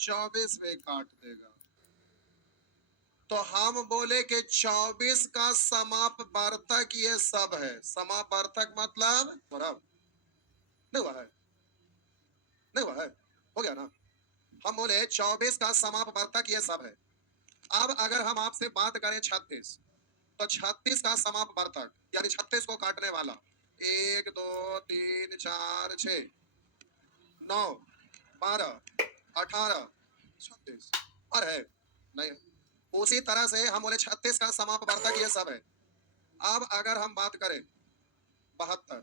24 में काट देगा। तो हम बोले कि 24 का समापवर्तक ये सब है। समापवर्तक मतलब बराबर नहीं हुआ है, नहीं हुआ है, हो गया ना। हम बोले 24 का समापवर्तक ये सब है। अब अगर हम आपसे बात करें 36, तो 36 का समापवर्तक यानी 36 को काटने वाला 1 2 3 4 6 9 12 18 36 और है नहीं। उसी तरह से हम बोले 36 का समापवर्तक ये सब है। अब अगर हम बात करें 72,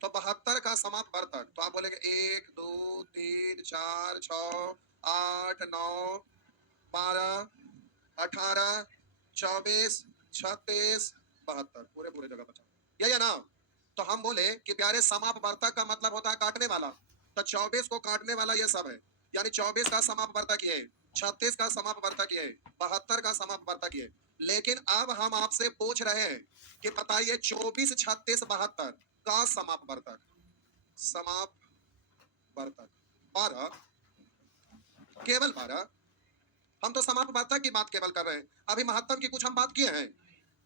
तो 72 का समापवर्तक तो आप बोलेंगे 1 2 3 4 6 8 9 12 18 24 36 72 पूरे पूरे जगह बचा यही है ना। तो हम बोले कि प्यारे समापवर्तक का मतलब होता है काटने वाला। तो 24 को काटने वाला ये सब है, यानी 24 का समापवर्तक ये, 36 का समापवर्तक ये, 72 का समापवर्तक ये। लेकिन अब हम आपसे पूछ रहे हैं कि बताइए 24 36 72 का समापवर्तक, समापवर्तक 12, केवल 12। हम तो समापवर्तक की बात केवल कर रहे हैं, अभी महत्तम की कुछ हम बात किए हैं।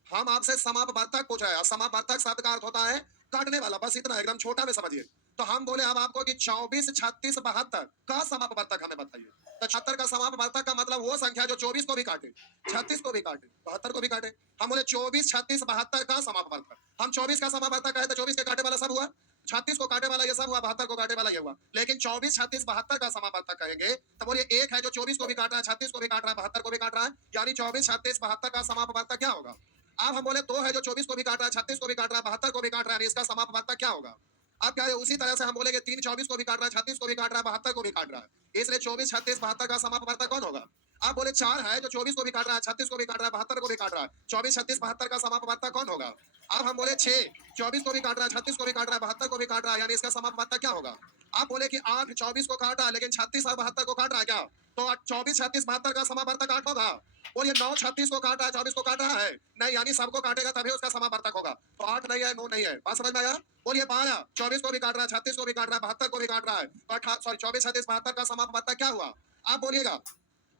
हम आपसे समापवर्तक पूछ रहे हैं। समापवर्तक शब्द का अर्थ होता है काटने वाला, बस इतना एकदम छोटा में समझिए। तो हम बोले अब आपको कि 24 36 72 का समापवर्तक हमें बताइए। तो 76 का समापवर्तक का मतलब वो संख्या जो 24 को भी काटे, 36 को भी काटे, 72 को भी काटे। हम बोले 24 36 72 का समापवर्तक। हम 24 का समापवर्तक कहे तो 24 के काटे वाला सब हुआ, 36 को काटे वाला ये सब हुआ, 72 को काटे वाला ये हुआ। लेकिन 24 36 72 का समापवर्तक कहेंगे तो बोलिए एक है जो 24 को भी काट रहा है, 36 को भी काट रहा है, 72 को भी काट रहा है, यानी 24 36 72 का समापवर्तक क्या होगा। अब हम बोले दो है जो 24 को भी काट रहा है, 36 को भी काट रहा है, 72 को भी काट रहा है, इसका समापवर्तक क्या होगा। अब क्या है, उसी तरह से हम बोलेंगे 3 24 को भी काट रहा है, 36 को भी काट रहा है, 72 को भी काट रहा है, इसलिए 24 36 72 का समापवर्तक कौन होगा। आप बोले 4 है जो 24 को भी काट रहा है, 36 को भी काट रहा है, 72 को भी काट रहा है, 24 36 72 का समापवर्तक कौन होगा। अब हम बोले 6 24 को भी काट रहा है, 36 को भी काट रहा है, 72 को भी काट रहा है, यानी इसका समापवर्तक क्या होगा। आप बोले कि 8 24 को काट रहा है लेकिन 36 और 72 को काट रहा है क्या, तो 24 36 72 का समापवर्तक 8 होगा। और ये 9 36 को काट रहा है, 24 को काट रहा है नहीं, यानी सबको काटेगा तभी उसका समापवर्तक होगा। तो 8 नहीं है, 9 नहीं है, बात समझ में आया। और ये 12 24 को भी काट रहा है, 36 को भी काट रहा है, 72 को भी काट रहा है, तो 24 36 72 का समापवर्तक क्या हुआ। आप बोलिएगा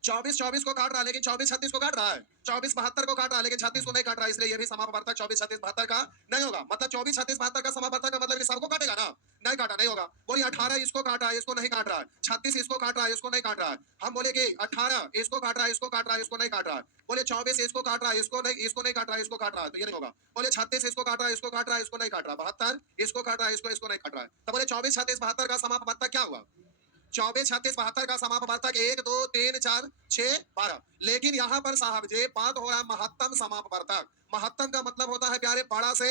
24 24 को काट रहा है लेकिन 24 36 को काट रहा है, 24 72 को काट रहा है लेकिन 36 को नहीं काट रहा है, इसलिए ये भी समापवर्तक 24 36 72 का नहीं होगा। मतलब 24 36 72 का समापवर्तक का मतलब सबको काटेगा ना, नहीं काटा नहीं होगा। बोलिए 18 इसको काट रहा है, इसको नहीं काट रहा है, 36 इसको काट रहा है, इसको नहीं काट रहा है। हम बोले कि 18 इसको काट रहा है, इसको काट रहा है, इसको नहीं काट रहा है। बोले 24 इसको काट रहा है, इसको नहीं काट रहा है, इसको काट रहा है, तो ये नहीं होगा। बोले 36 इसको काट रहा है, इसको काट रहा है, इसको नहीं काट रहा, 72 इसको काट रहा है, इसको नहीं काट रहा है, तो बोले 24 36 72 का समापवर्तक क्या हुआ। 24 36 72 का समापवर्तक 1 2 3 4 6 12। लेकिन यहाँ पर साहब जी बात हो रहा है महत्तम समापवर्तक। महत्तम का मतलब होता है प्यारे बड़ा से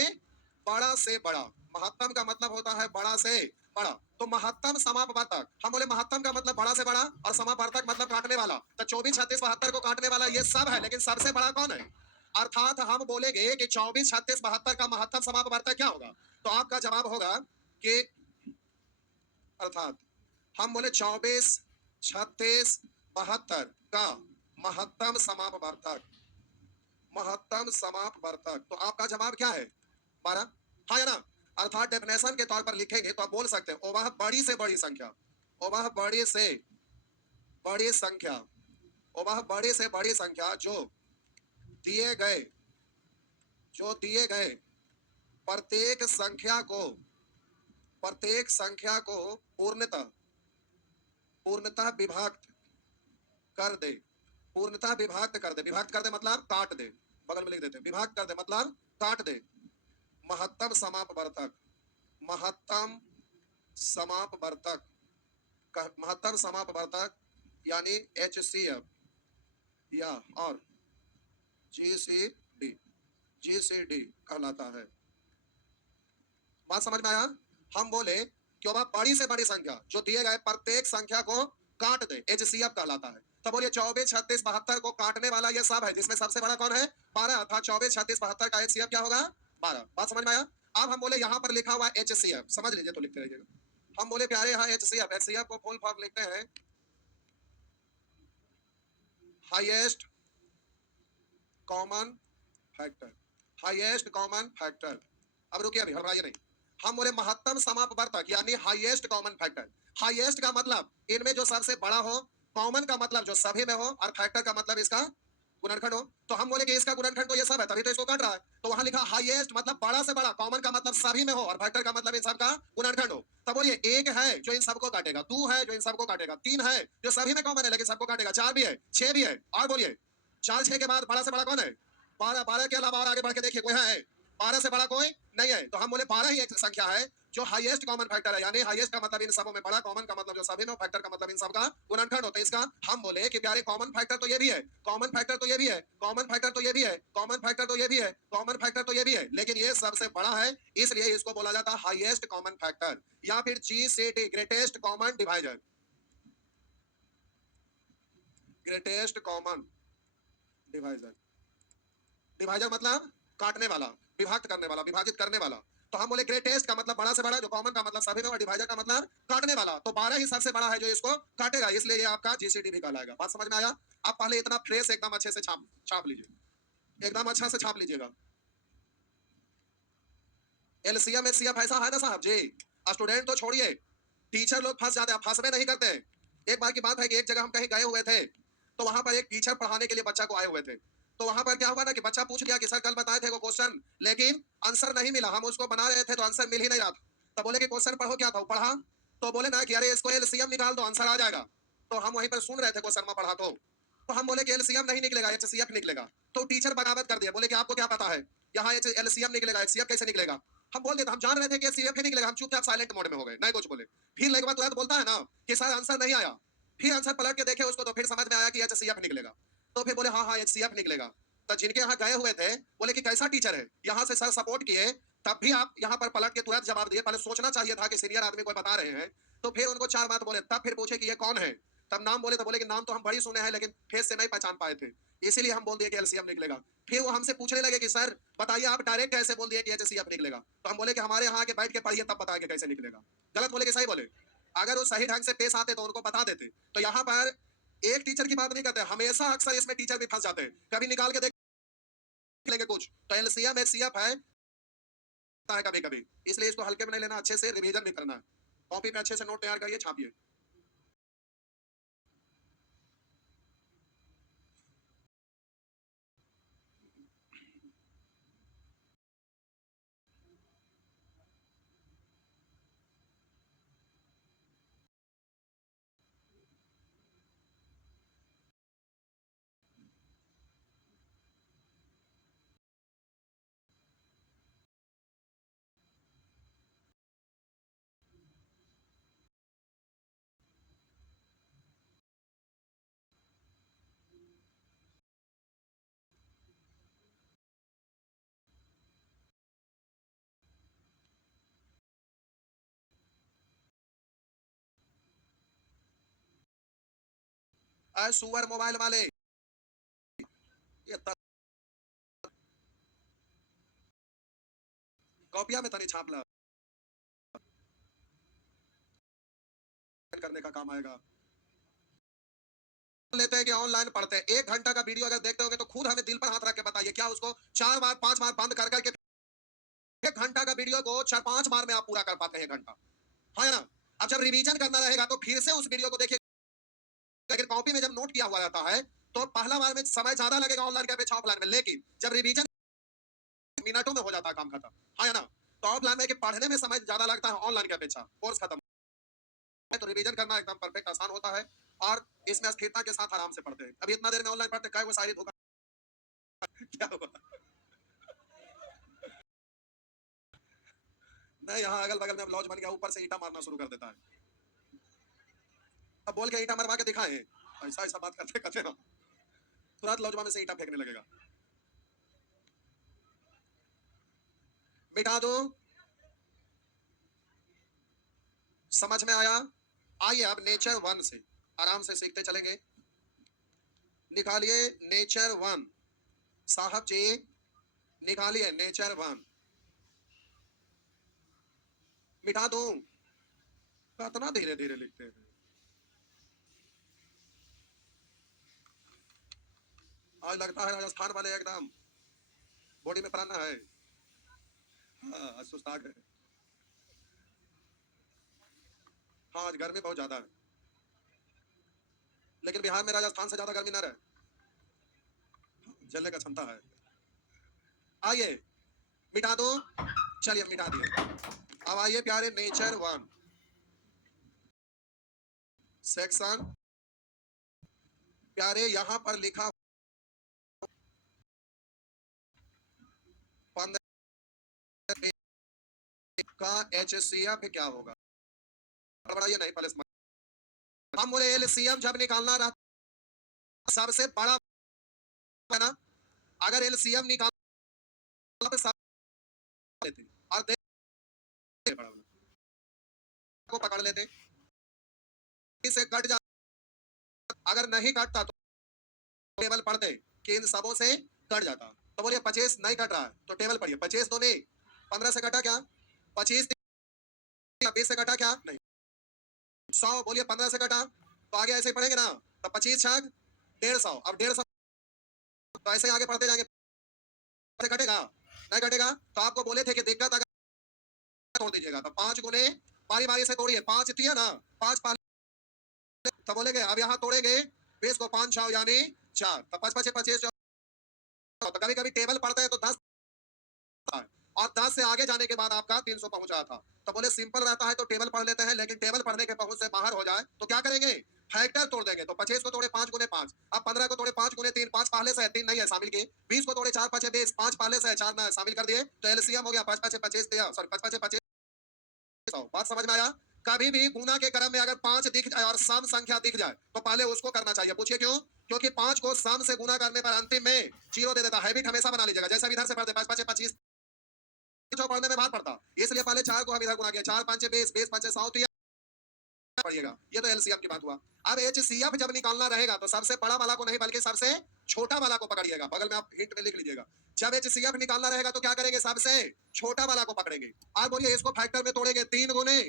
बड़ा। महत्तम का मतलब होता है बड़ा से बड़ा। तो महत्तम समापवर्तक हम बोले महत्तम का मतलब बड़ा से बड़ा और समापवर्तक मतलब काटने वाला। तो 24 36 72 को काटने वाला ये सब है, लेकिन सबसे बड़ा कौन है। अर्थात हम बोलेंगे कि 24 36 72 का महत्तम समापवर्तक क्या होगा। तो आपका जवाब होगा कि अर्थात हम बोले 24 36 72 का महत्तम समापवर्तक, महत्तम समापवर्तक। तो आपका जवाब क्या है 12, हाँ या ना। अर्थात डेफिनेशन के तौर पर लिखेंगे तो आप बोल सकते हैं वह बड़ी से बड़ी संख्या, वह बड़ी से बड़ी संख्या, वह बड़ी से बड़ी संख्या जो दिए गए प्रत्येक संख्या को पूर्णतः विभक्त कर दे। पूर्णतः विभक्त कर दे, विभक्त कर दे मतलब काट दे, बगल में लिख देते हैं विभक्त कर दे मतलब काट दे। महत्तम समापवर्तक, महत्तम समापवर्तक, महत्तम समापवर्तक यानी HCF या और GCD कहलाता है। बात समझ में आया। हम बोले कि वह बड़ी से बड़ी संख्या जो दिए गए प्रत्येक संख्या को काट दे, HCF कहलाता है। तो बोलिए 24 36 72 को काटने वाला ये सब है, जिसमें सबसे बड़ा कौन है 12, अर्थात 24 36 72 का HCF क्या होगा 12। बात समझ में आया। अब हम बोले यहाँ पर लिखा हुआ HCF समझ लीजिए, तो लिखते रहिएगा। हम बोले प्यारे यहाँ HCF को फुल फॉर्म लिखते हैं highest common factor, highest common factor. अब रुकिए अभी हड़बड़ाइए नहीं। हम बोले महत्तम समापवर्तक यानी हाईएस्ट कॉमन फैक्टर। हाईएस्ट का मतलब इनमें जो सबसे बड़ा हो कॉमन का मतलब जो सभी में हो और फैक्टर का मतलब इसका गुणनखंड हो। तो हम बोले कि इसका गुणनखंड तो ये सब है, तभी तो इसको काट रहा है। तो वहां लिखा हाईएस्ट मतलब बड़ा से बड़ा, कॉमन का मतलब सभी में हो और फैक्टर का मतलब इन सब का गुणनखंड हो। तब बोलिए एक है जो इन सबको काटेगा, दो है जो इन सबको काटेगा, तीन है जो सभी में कॉमन है लेकिन सबको काटेगा, चार भी है, छह भी है। और बोलिए चार छह के बाद बड़ा से बड़ा कौन है? बारह। बारह के अलावा और आगे बढ़ के देखिए कोई है? बारह से बड़ा कोई नहीं है। तो हम बोले बारह ही एक संख्या है जो हाईएस्ट कॉमन फैक्टर है, यानी हाईएस्ट का मतलब इन सबों में बड़ा, कॉमन का मतलब जो सभी में, फैक्टर का मतलब इन सब का गुणनखंड होता है। इसका हम बोले कि प्यारे कॉमन फैक्टर तो ये भी है, कॉमन फैक्टर तो ये भी है, कॉमन फैक्टर तो ये भी है, कॉमन फैक्टर तो ये भी है, कॉमन फैक्टर तो ये भी है, लेकिन ये सबसे बड़ा है, इसलिए इसको बोला जाता है हाईएस्ट कॉमन फैक्टर या फिर GCD, greatest common divisor. Greatest common divisor, divisor मतलब काटने वाला, विभक्त करने वाला, विभाजित करने वाला। तो हम बोले ग्रेटेस्ट का मतलब बड़ा से बड़ा, जो कॉमन का मतलब सभी में, और डिवाइजर का मतलब काटने वाला। तो 12 ही सबसे बड़ा है जो इसको काटेगा, इसलिए ये आपका जीसीडी भी कहलाएगा। बात समझ में आया? आप पहले इतना फ्रेश एकदम अच्छे से छाप छाप लीजिए, एकदम अच्छा से छाप लीजिएगा। एलसीएम एचसीएफ ऐसा है ना साहब जी। स्टूडेंट तो छोड़िए, टीचर लोग फंस जाते हैं, फंसवे नहीं करते। एक बार की बात है कि एक जगह हम कहीं गए हुए थे, तो वहां पर एक टीचर पढ़ाने के लिए बच्चा को आए हुए थे। तो वहां पर क्या हुआ ना कि बच्चा पूछ लिया कि सर कल बताए थे वो क्वेश्चन, लेकिन आंसर नहीं मिला। हम उसको बना रहे थे तो आंसर मिल ही नहीं रहा था। तो बोले कि क्वेश्चन पढ़ो, क्या था वो पढ़ा। तो बोले ना कि अरे इसको एलसीएम निकाल दो आंसर आ जाएगा। तो हम वहीं पर सुन रहे थे क्वेश्चन में पढ़ा, तो हम बोले कि एलसीएम नहीं निकलेगा, एचसीएफ निकलेगा। तो टीचर बगावत कर दिया, बोले कि आपको क्या पता है, यहाँ एलसीएम निकलेगा, एचसीएफ कैसे निकलेगा। हम बोल देते, हम जान रहे थे कि एचसीएफ ही निकलेगा, हम चुपचाप साइलेंट मोड में हो गए, नहीं कुछ बोले। फिर लगभग तुरंत बोलता है ना कि सर आंसर नहीं आया। फिर आंसर पलट के देखे उसको, तो फिर समझ में आया कि एचसीएफ निकलेगा। तो फिर बोले हाँ हाँ एचसीएफ निकलेगा। तो जिनके यहाँ गए हुए थे बोले कि कैसा टीचर है, यहाँ से सर सपोर्ट किए, तब भी आप यहाँ पर पलट के तुरंत जवाब दिए। पहले सोचना चाहिए था कि सीनियर आदमी कोई बता रहे हैं। तो फिर उनको चार बात बोले, तब फिर पूछे कि ये कौन है। तब नाम बोले तो बोले कि नाम तो हम बड़ी सुने हैं लेकिन फेस से नहीं पहचान पाए थे, इसीलिए हम बोल दिए कि एलसीएम निकलेगा। फिर वो हमसे पूछने लगे कि सर बताइए आप डायरेक्ट कैसे बोल दिए कि एचसीएफ निकलेगा। तो हम बोले कि हमारे यहाँ आके बैठ के पढ़िए तब बताएंगे कैसे निकलेगा। गलत बोले कि सही बोले? अगर वो सही ढंग से पेश आते तो उनको बता देते। तो यहाँ पर एक टीचर की बात नहीं करते, हमेशा अक्सर इसमें टीचर भी फंस जाते हैं। कभी निकाल के देख लेंगे कुछ, तो एलसीएम एचसीएफ है कभी कभी, इसलिए इसको हल्के में नहीं लेना, अच्छे से रिवीजन भी करना है। कॉपी पे अच्छे से नोट तैयार करिए, छापिए। सुअर मोबाइल वाले, ये कॉपिया में तनी छाप ला, करने का काम आएगा। लेते हैं कि ऑनलाइन पढ़ते हैं, 1 घंटा का वीडियो अगर देखते होंगे तो खुद हमें दिल पर हाथ रख के बताइए, क्या उसको 4 बार 5 बार बंद कर करके 1 घंटा का वीडियो को 4-5 बार में आप पूरा कर पाते हैं? 1 घंटा है ना। अब जब रिवीजन करना रहेगा तो फिर से उस वीडियो को देखिए, लेकिन कॉपी में जब नोट किया हुआ रहता है तो पहला बार में समय ज्यादा लगेगा ऑनलाइन के अपेक्षा ऑफलाइन में, लेकिन जब रिवीजन मिनटों में हो जाता है काम खत्म, है ना। तो ऑफलाइन में कि पढ़ने में समय ज्यादा लगता है ऑनलाइन के अपेक्षा, कोर्स खत्म है तो रिवीजन करना एकदम परफेक्ट आसान होता है। और इसमें स्थिरता के साथ आराम से पढ़ते हैं। अभी इतना देर में ऑनलाइन पढ़ते क्या वो सारी धोखा क्या हुआ? नहीं, यहाँ अगल बगल में लॉज बन गया, ऊपर से ईटा मारना शुरू कर देता है। अब बोल के ईटा मरवा के दिखाए, ऐसा ऐसा बात करते करते ना तुरंत लॉजवा में से ईटा फेंकने लगेगा। मिटा दो, समझ में आया? आइए अब नेचर 1 से आराम से सीखते चलेंगे। निकालिए नेचर 1 साहब जी, निकालिए नेचर 1। मिटा दूं? कितना धीरे धीरे लिखते हैं। आज लगता है राजस्थान वाले एकदम बॉडी में प्राण है। हाँ, आज सुस्ता गए। हाँ, आज गर्मी बहुत ज्यादा है, लेकिन बिहार में राजस्थान से ज्यादा गर्मी ना रहे, जलने का क्षमता है। आइए मिटा दो, चलिए मिटा दिए। अब आइए प्यारे नेचर 1 सेक्शन, प्यारे यहाँ पर लिखा 15 का HCF क्या होगा, बढ़ाइए नहीं पहले हम बोले LCM जब निकालना रहता सबसे बड़ा है ना, अगर LCM निकालना तो सब लेते और को पकड़ लेते, इसे कट जा, अगर नहीं कटता तो टेबल पढ़ते कि इन सबों से कट जाता। तो बोलिए 25 नहीं कट रहा है तो टेबल पढ़िए, 25 तो नहीं 15 से कटा क्या, 25 20 से कटा क्या नहीं, 100 बोलिए 15 से कटा, तो आगे ऐसे ही पढ़ेंगे ना, तो 25 छग 150, अब 150 तो ऐसे आगे पढ़ते जाएंगे, से कटेगा नहीं कटेगा। तो आपको बोले थे कि दिक्कत अगर तोड़ दीजिएगा तो 5 गुने बारी बारी से तोड़िए, 5 दिया ना 5 पहले, तो बोलेंगे अब यहाँ तोड़ेंगे 20 को 5 6 यानी 4, तो 5 5 25, तो कभी कभी टेबल पढ़ते हैं तो 10 और 10 से आगे जाने के बाद आपका 300 पहुंच रहा था। तो बोले सिंपल रहता है तो टेबल पढ़ लेते हैं, लेकिन टेबल पढ़ने के पहुंच से बाहर हो जाए तो क्या करेंगे, फैक्टर तोड़ देंगे। तो 25 को तोड़े 5 गुने 5, अब 15 को तोड़े 5 गुने 3, 5 पहले से है 3 नहीं है शामिल किए, 20 को तोड़े 4 5 20, 5 पहले से है 4 ना शामिल कर दिए, तो एलसीएम हो गया 5 5 25 दिया, सॉरी 5 5 25 100। बात समझ में आया। कभी भी गुना के क्रम में अगर 5 दिख जाए और सम संख्या दिख जाए तो पहले उसको करना चाहिए, पूछिए क्यों, क्योंकि 5 को सम से गुना करने पर अंतिम में 0 दे देता। हैबिट हमेशा बना लीजिएगा, जैसे इधर से पढ़ते 5 5 25 जो पढ़ने में भार पड़ता, इसलिए पहले 4 को हम इधर गुना किया, 4 5 20, 20 5 100 पढ़िएगा। ये तो एलसीएम की बात हुआ। अब एचसीएफ जब निकालना रहेगा तो सबसे बड़ा वाला को नहीं बल्कि सबसे छोटा वाला को पकड़िएगा, बगल में आप हिंट में लिख लीजिएगा। जब एचसीएफ निकालना रहेगा तो क्या करेंगे, सबसे छोटा वाला को पकड़ेंगे। आप बोलिए इसको फैक्टर में तोड़ेंगे 3 गुने,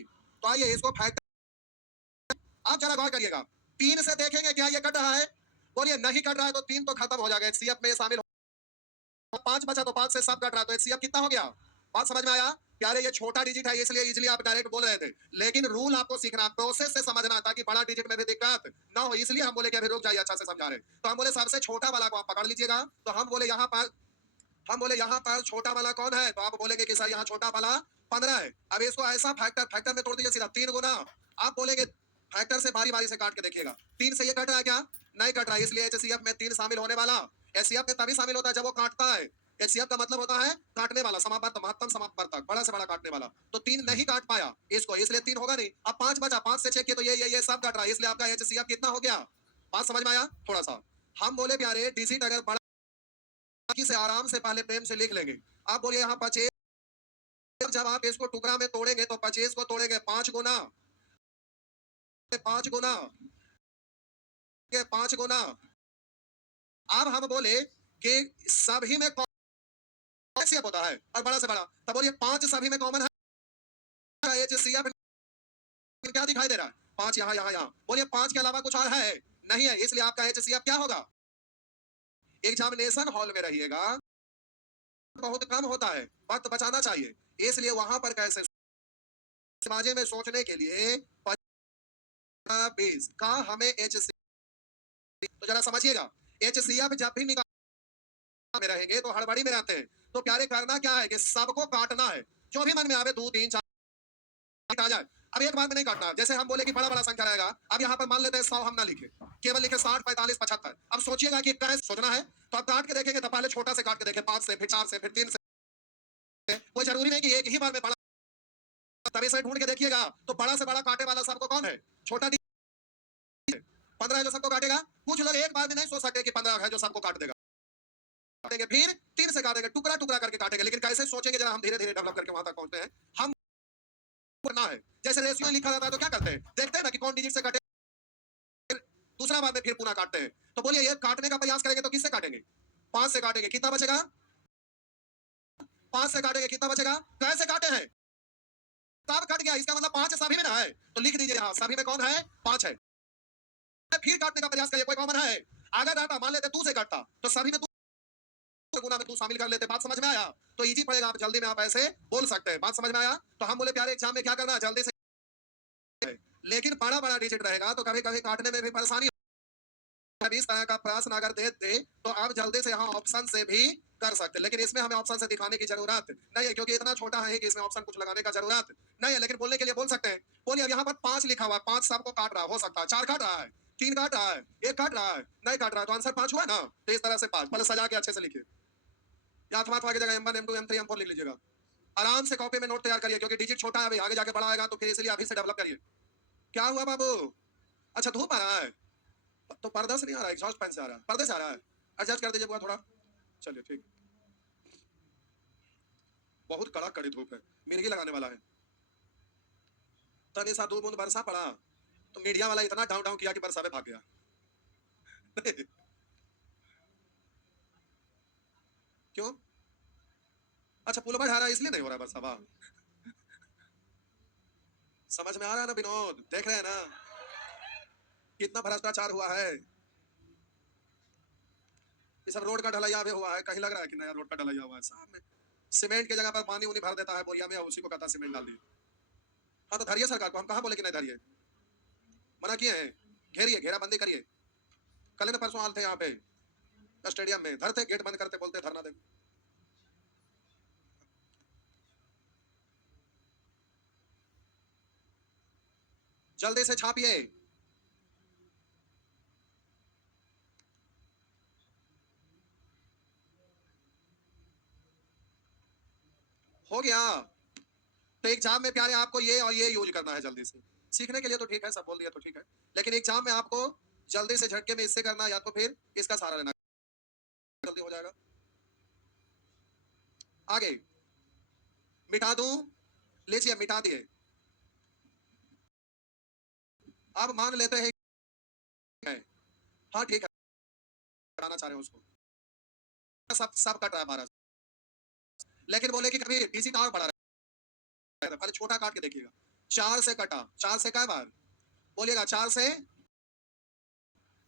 तो आइए इसको फैक्टर, आप जरा गौर करिएगा, 3 से देखेंगे क्या ये कट रहा है, बोलिए नहीं कट रहा है तो 3 तो खत्म हो जाएगा, एचसीएफ में शामिल हो। 5 बचा तो 5 से सब कट रहा है, तो एचसीएफ कितना हो गया। बात समझ में आया प्यारे, ये छोटा डिजिट है इसलिए इजीली आप डायरेक्ट बोल रहे थे, लेकिन रूल आपको सीखना, प्रोसेस से समझना ताकि बड़ा डिजिट में भी दिक्कत ना हो, इसलिए हम बोले कि अभी रुक जाइए, अच्छा से समझा रहे। तो हम बोले सबसे छोटा वाला को आप पकड़ लीजिएगा, तो हम बोले यहाँ पर छोटा वाला कौन है, तो आप बोलेंगे कि सर यहाँ छोटा वाला 15 है। अब इसको ऐसा फैक्टर में तोड़ दीजिए सीधा 3 गुना, आप बोलेंगे फैक्टर से बारी बारी से काट के देखिएगा, 3 से ये कट रहा है क्या, नहीं कट रहा है, इसलिए एचसीएफ में 3 शामिल होने वाला। एचसीएफ में तभी शामिल होता है जब वो काटता है, एचसीएफ का मतलब होता है काटने वाला, समापवर्तक महत्तम समापवर्तक, बड़ा से बड़ा काटने वाला। तो 3 नहीं काट पाया इसको, इसलिए 3 होगा नहीं। अब 5 बचा, 5 से चेक किया तो ये सब काट रहा है, इसलिए आपका एचसीएफ कितना हो गया। बात समझ में आया थोड़ा सा। हम बोले प्यारे डिजिट अगर बड़ा से आराम से पहले प्रेम से लिख लेंगे। आप बोलिए यहाँ 25, जब आप इसको टुकड़ा में तोड़ेंगे तो 25 को तोड़ेंगे 5 गुना, 5 गुना, 5 गुना। अब हम बोले कि सभी में एचसीएफ होता है और बड़ा से बड़ा, तब बोलिए 5 सभी में कॉमन है, एचसीएफ क्या दिखाई दे रहा है, 5 यहाँ यहाँ यहाँ, बोलिए 5 के अलावा कुछ और है नहीं है, इसलिए आपका एचसीएफ क्या होगा। एग्जामिनेशन हॉल में रहिएगा, बहुत कम होता है, वक्त बचाना चाहिए, इसलिए वहां पर कैसे समाजे में सोचने के लिए 20 का हमें एचसीएफ, तो जरा समझिएगा, एचसीएफ जब भी निकाल में रहेंगे तो हड़बड़ी में रहते हैं, तो प्यारे करना क्या है कि सबको काटना है, जो भी मन में आवे 2 3 4 आ जाए। अब एक बार में नहीं काटना, जैसे हम बोले कि बड़ा बड़ा संख्या रहेगा, अब यहाँ पर मान लेते हैं 100 हम ना लिखे, केवल लिखे 60 45 75। अब सोचिएगा कि कैसे सोचना है, तो आप काट के देखेंगे तो पहले छोटा से काट के देखें, 5 से फिर 4 से फिर 3 से, कोई जरूरी नहीं कि एक ही बार में बड़ा, तभी से ढूंढ के देखिएगा तो बड़ा से बड़ा काटे वाला सबको कौन है, छोटा 15 है जो सबको काटेगा। कुछ लोग एक बार में नहीं सोच सकते कि 15 है जो सबको काट देगा, काटेंगे फिर 3 से काटेंगे, टुकड़ा टुकड़ा करके काटेंगे, लेकिन कैसे सोचेंगे जरा हम धीरे धीरे डेवलप करके वहां तक पहुंचते हैं। हम ना है जैसे रेशियो लिखा रहता है तो क्या करते हैं, देखते हैं ना कि कौन डिजिट से काटे, दूसरा बार में फिर पुनः काटते हैं। तो बोलिए ये काटने का प्रयास करेंगे तो किससे काटेंगे, 5 से काटेंगे, कितना बचेगा, 5 से काटेंगे कितना बचेगा, कैसे काटे हैं, तब कट गया, इसका मतलब 5 सभी में ना है, तो लिख दीजिए यहाँ सभी में कौन है, 5 है। फिर काटने का प्रयास करिए, कोई कॉमन है, अगर डाटा मान लेते 2 से काटता तो सभी में 2 गुना में 2 शामिल कर लेते। बात समझ में आया, तो इजी पड़ेगा, आप जल्दी में आप ऐसे बोल सकते हैं। बात समझ में आया, तो हम बोले प्यारे एग्जाम में क्या करना है जल्दी से, लेकिन बड़ा बड़ा डिजिट रहेगा तो कभी कभी काटने में भी परेशानी अब इस तरह का प्रश्न अगर देते तो आप जल्दी से यहाँ ऑप्शन से भी कर सकते, लेकिन इसमें हमें ऑप्शन से दिखाने की जरूरत नहीं है, क्योंकि इतना छोटा है कि इसमें ऑप्शन कुछ लगाने का जरूरत नहीं है। लेकिन बोलने के लिए बोल सकते हैं। बोलिए, अब यहाँ पर 5 लिखा हुआ है, 5 सबको काट रहा हो सकता है, 4 काट रहा है, 3 काट रहा है, 1 काट रहा है, नहीं काट रहा है, तो आंसर 5 हुआ ना। तो इस तरह से 5 पहले सजा के अच्छे से लिखिए, या अथवा की जगह M1 M2 M3 M4 लिख लीजिएगा। आराम से कॉपी में नोट तैयार करिए, क्योंकि डिजिट छोटा है, अभी आगे जाके बड़ा आएगा, तो फिर इसलिए अभी से डेवलप करिए। क्या हुआ बाबू? अच्छा, धूप आ रहा है तो पर्दा से नहीं आ रहा है, एग्जॉस्ट फैन से आ रहा है, पर्दे से आ रहा है, एडजस्ट कर दीजिए थोड़ा। चलिए ठीक, बहुत कड़ा कड़ी धूप है, मिर्गी लगाने वाला है। तब ऐसा 2 बूंद बरसा पड़ा तो मीडिया वाला इतना डाउन डाउन किया कि बरसा में भाग गया। क्यों? अच्छा, पुलवा ढा रहा है इसलिए नहीं हो रहा बरसा? वाह, समझ में आ रहा है ना विनोद? देख रहे हैं ना कितना भ्रष्टाचार हुआ है। ये सब रोड का ढलैया भी हुआ है, कहीं लग रहा है कि नया रोड का ढलैया हुआ है? साहब में सीमेंट की जगह पर पानी उनी भर देता है बोरिया में, उसी को कहता सीमेंट डाल दिए। हाँ तो धरिए सरकार को, हम कहाँ बोले कि नहीं धरिए, मना किए हैं। घेरिए, घेराबंदी करिए। कल न परसों आए थे यहाँ पे स्टेडियम में, धरते गेट बंद करते, बोलते धरना दे। जल्दी से छापिए। हो गया। तो एग्जाम में प्यारे आपको ये और ये यूज करना है जल्दी से। सीखने के लिए तो ठीक है, सब बोल दिया तो ठीक है, लेकिन एग्जाम में आपको जल्दी से झटके में इससे करना है, या तो फिर इसका सहारा लेना, जल्दी हो जाएगा। आगे मिटा दूं? लीजिए, मिटा दिए। अब मान लेते हैं, हाँ ठीक है, हटाना चाह रहे हैं उसको, सब सब कट रहा है 12, लेकिन बोले कि कभी डीसी का और बढ़ा रहा है, पहले छोटा काट के देखिएगा। 4 से कटा, 4 से कै बार बोलिएगा? 4 से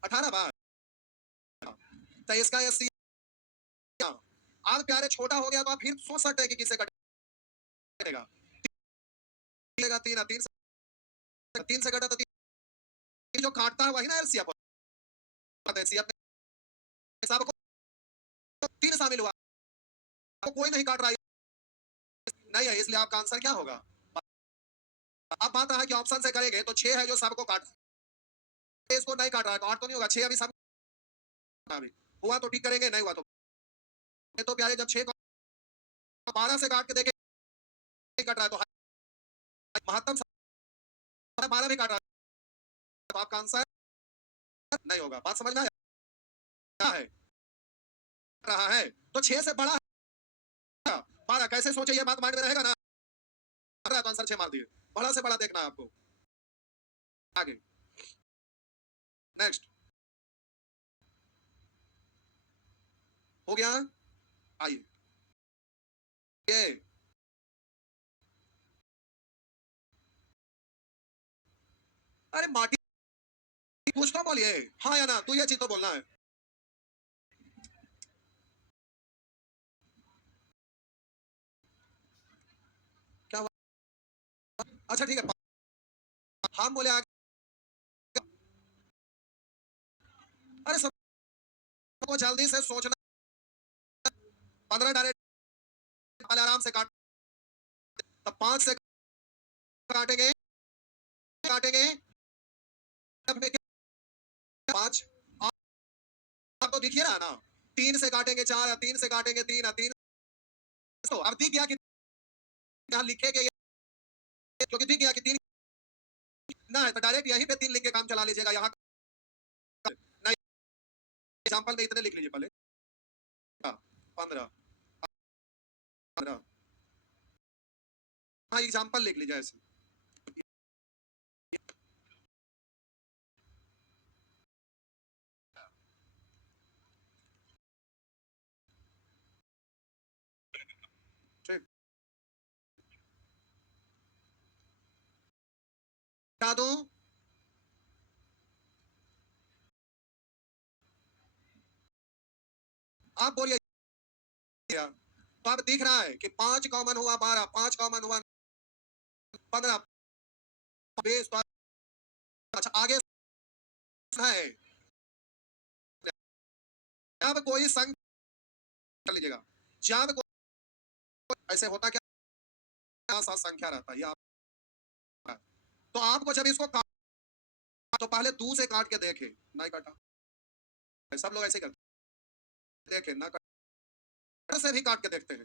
18 बार। तो इसका ये अब प्यारे छोटा हो गया, तो आप फिर सोच सकते हैं कि किससे कटेगा। 3 3 से 3 से कटा तो 3 जो काटता है वही ना एलसीएफ होता है। एलसीएफ में सबको 3 शामिल हुआ, तो कोई नहीं काट रहा है, नहीं है, इसलिए आपका आंसर क्या होगा? अब बात रहा कि ऑप्शन से करेंगे तो 6 है जो सबको काट, इसको नहीं काट रहा है तो 8 तो नहीं होगा, 6 अभी सब अभी हुआ तो ठीक करेंगे, नहीं हुआ तो प्यारे जब 6 को 12 से काट के देखें कट रहा है तो महत्तम 12 भी काट रहा है, तो आपका आंसर नहीं होगा। बात समझ में आया है? रहा है तो 6 से बड़ा है 12, कैसे सोचे, ये बात माइंड में रहेगा ना। तो आंसर 6 मार दिए, बड़ा से बड़ा देखना है आपको। आगे नेक्स्ट हो गया। आइए ये अरे माटी, कुछ तो बोलिए, हाँ या ना, तू ये चीज तो बोलना है। क्या हुआ? अच्छा ठीक है, हम बोले आगे। अरे सबको जल्दी से सोचना, 15 डायरेक्ट पहले आराम से काट, तब 5 से काटेंगे, काटेंगे 5, आपको दिख ही रहा ना। 3 से काटेंगे 4, 3 से काटेंगे 3, 3 तो अब दिख गया कि यहाँ लिखेंगे क्योंकि दिख गया कि 3 ना है, तो डायरेक्ट यहीं पे 3 लिख के काम चला लीजिएगा। यहाँ नहीं, एग्जाम्पल में इतने लिख लीजिए पहले, 15 15, हाँ एग्जाम्पल लिख लीजिए ऐसे। ठीक, बता दूं? आप बोलिए, तो अब दिख रहा है कि 5 कॉमन हुआ 12, 5 कॉमन हुआ 15, 20। अच्छा आगे है जब कोई संख्या कर लीजिएगा, जब कोई ऐसे होता क्या साथ संख्या रहता है, ये आप तो आपको जब इसको तो पहले दो से काट के देखे, नहीं कटा। सब लोग ऐसे करते देखे ना कटा से भी काट के देखते हैं,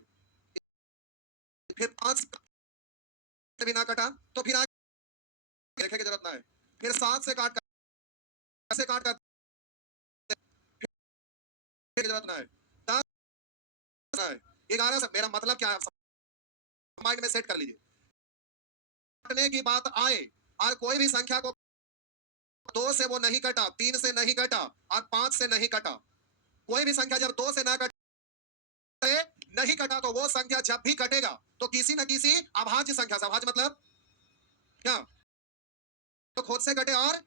फिर 5 से भी ना कटा तो फिर आगे देखे की जरूरत ना है, फिर 7 से काट कर ऐसे काट कर की जरूरत ना है, 10 ना है, 11 से। मेरा मतलब क्या है, माइंड में सेट कर लीजिए। काटने की बात आए और कोई भी संख्या को 2 से वो नहीं कटा, 3 से नहीं कटा और 5 से नहीं कटा, कोई भी संख्या जब 2 से ना कटे नहीं कटा तो वो संख्या जब भी कटेगा तो किसी न किसी अभाज्य संख्या से, अभाज्य मतलब क्या, तो खुद से कटे और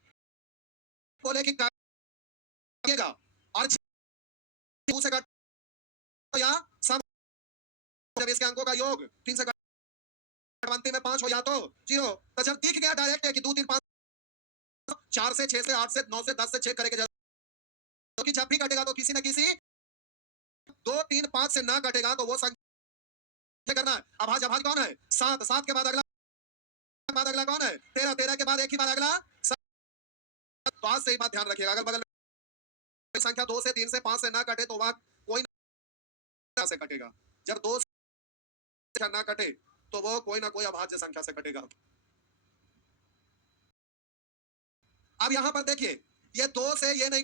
बोले कि कटेगा, और 2 से कटे या सम, जब इसके अंकों का योग 3 से कटवंती में 5 हो या तो 0, तो जब दिख गया डायरेक्ट है कि 2 3 5 4 से 6 से 8 से 9 से 10 से 6 करेंगे, क्योंकि जब भी कटेगा तो किसी न किसी 2 3 5 से ना कटेगा तो वो संख्या करना है। अभाज्य, अभाज्य कौन है, 7, 7 के बाद अगला कौन है, 13, 13 के बाद एक ही बार अगला 7। तो आज से ही बात ध्यान रखिएगा, अगल बगल में संख्या 2 से 3 से 5 से ना कटे तो वह कोई ना से कटेगा, जब 2 से ना कटे तो वो कोई ना कोई अभाज्य संख्या से कटेगा। अब यहां पर देखिए, ये 2 से ये नहीं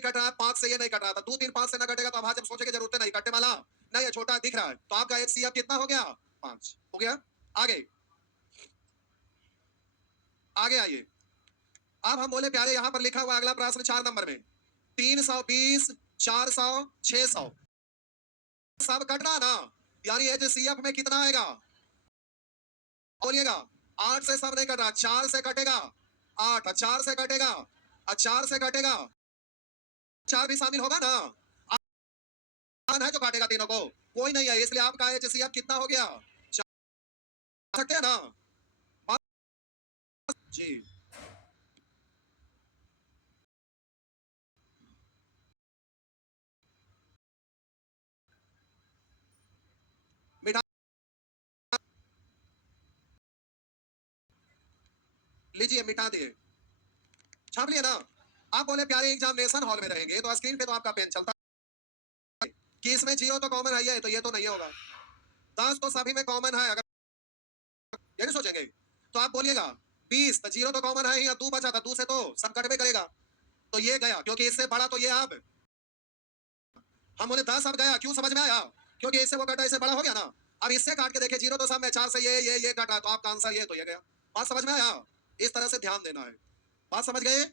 कट रहा है, 5 से ये नहीं कट रहा था, 2 3 5 से ना कटेगा तो अभाज्य सोचे की जरूरत नहीं, कटने वाला नहीं है, छोटा दिख रहा है, तो आपका HCF कितना हो गया, 5 हो गया। आगे आगे आइए, अब हम बोले प्यारे यहां पर लिखा हुआ अगला प्रश्न 4 नंबर में 320 400 600 सब कटना ना, यानी HCF में कितना आएगा, बोलिएगा। 8 से सब नहीं कट रहा, 4 से कटेगा 8, 4 से कटेगा, 4 से कटेगा, 4 भी शामिल होगा ना, है जो काटेगा तीनों को, कोई नहीं है, इसलिए आपका HCF कितना हो गया, सकते हैं ना जी। मिटा लीजिए, मिटा दिए, छाप लिए ना। आप बोले प्यारे एग्जामिनेशन हॉल में रहेंगे तो स्क्रीन पे तो आपका पेन चलता है कि इसमें 0 तो कॉमन है, ये तो ये तो नहीं होगा, 10 तो सभी में कॉमन है, अगर ये नहीं सोचेंगे तो आप बोलिएगा 20 तो 0 तो कॉमन है ही, 2 बचा था, 2 से तो सब कटवे करेगा, तो ये गया, क्योंकि इससे बड़ा तो ये, अब हम बोले 10 अब गया, क्यों समझ में आया, क्योंकि इससे वो कटा, इससे बड़ा हो गया ना। अब इससे काट के देखे 0 तो सब में, 4 से ये कटा, तो आपका आंसर ये, तो ये गया। बात समझ में आया, इस तरह से ध्यान देना है, बात समझ गए,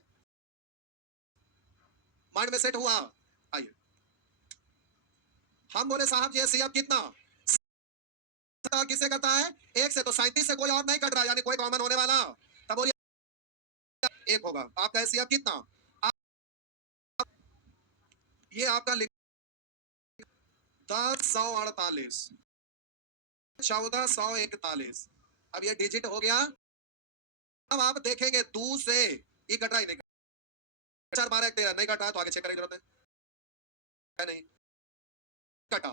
माइंड में सेट हुआ। आइए हम बोले साहब ये सीएफ कितना किससे करता है, 1 से, तो 37 से कोई और नहीं कट रहा, यानी कोई कॉमन होने वाला, तब बोलिए 1 होगा, आपका सीएफ कितना, ये आपका 1048 1441, अब ये डिजिट हो गया। अब आप देखेंगे 2 से ये कट रहा ही नहीं, 4 12 1 13 नहीं कटा, तो आगे चेक करने की जरूरत है नहीं, कटा,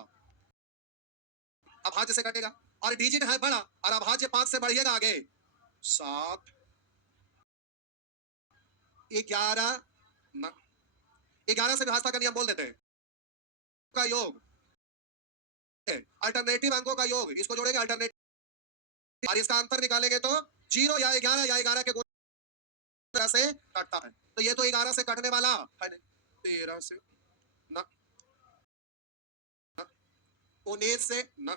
अभाज्य से कटेगा, और डिजिट है बड़ा, और अभाज्य 5 से बढ़िएगा आगे, 7 11 ना, 11 से विभाजता का नियम बोल देते हैं, का योग अल्टरनेटिव अंकों का योग, इसको जोड़ेंगे अल्टरनेटिव, और इसका अंतर निकालेंगे तो 0 या 11 या 11 के तरह से कटता है, तो ये तो 11 से कटने वाला है नहीं, 13 से ना, 19 से ना,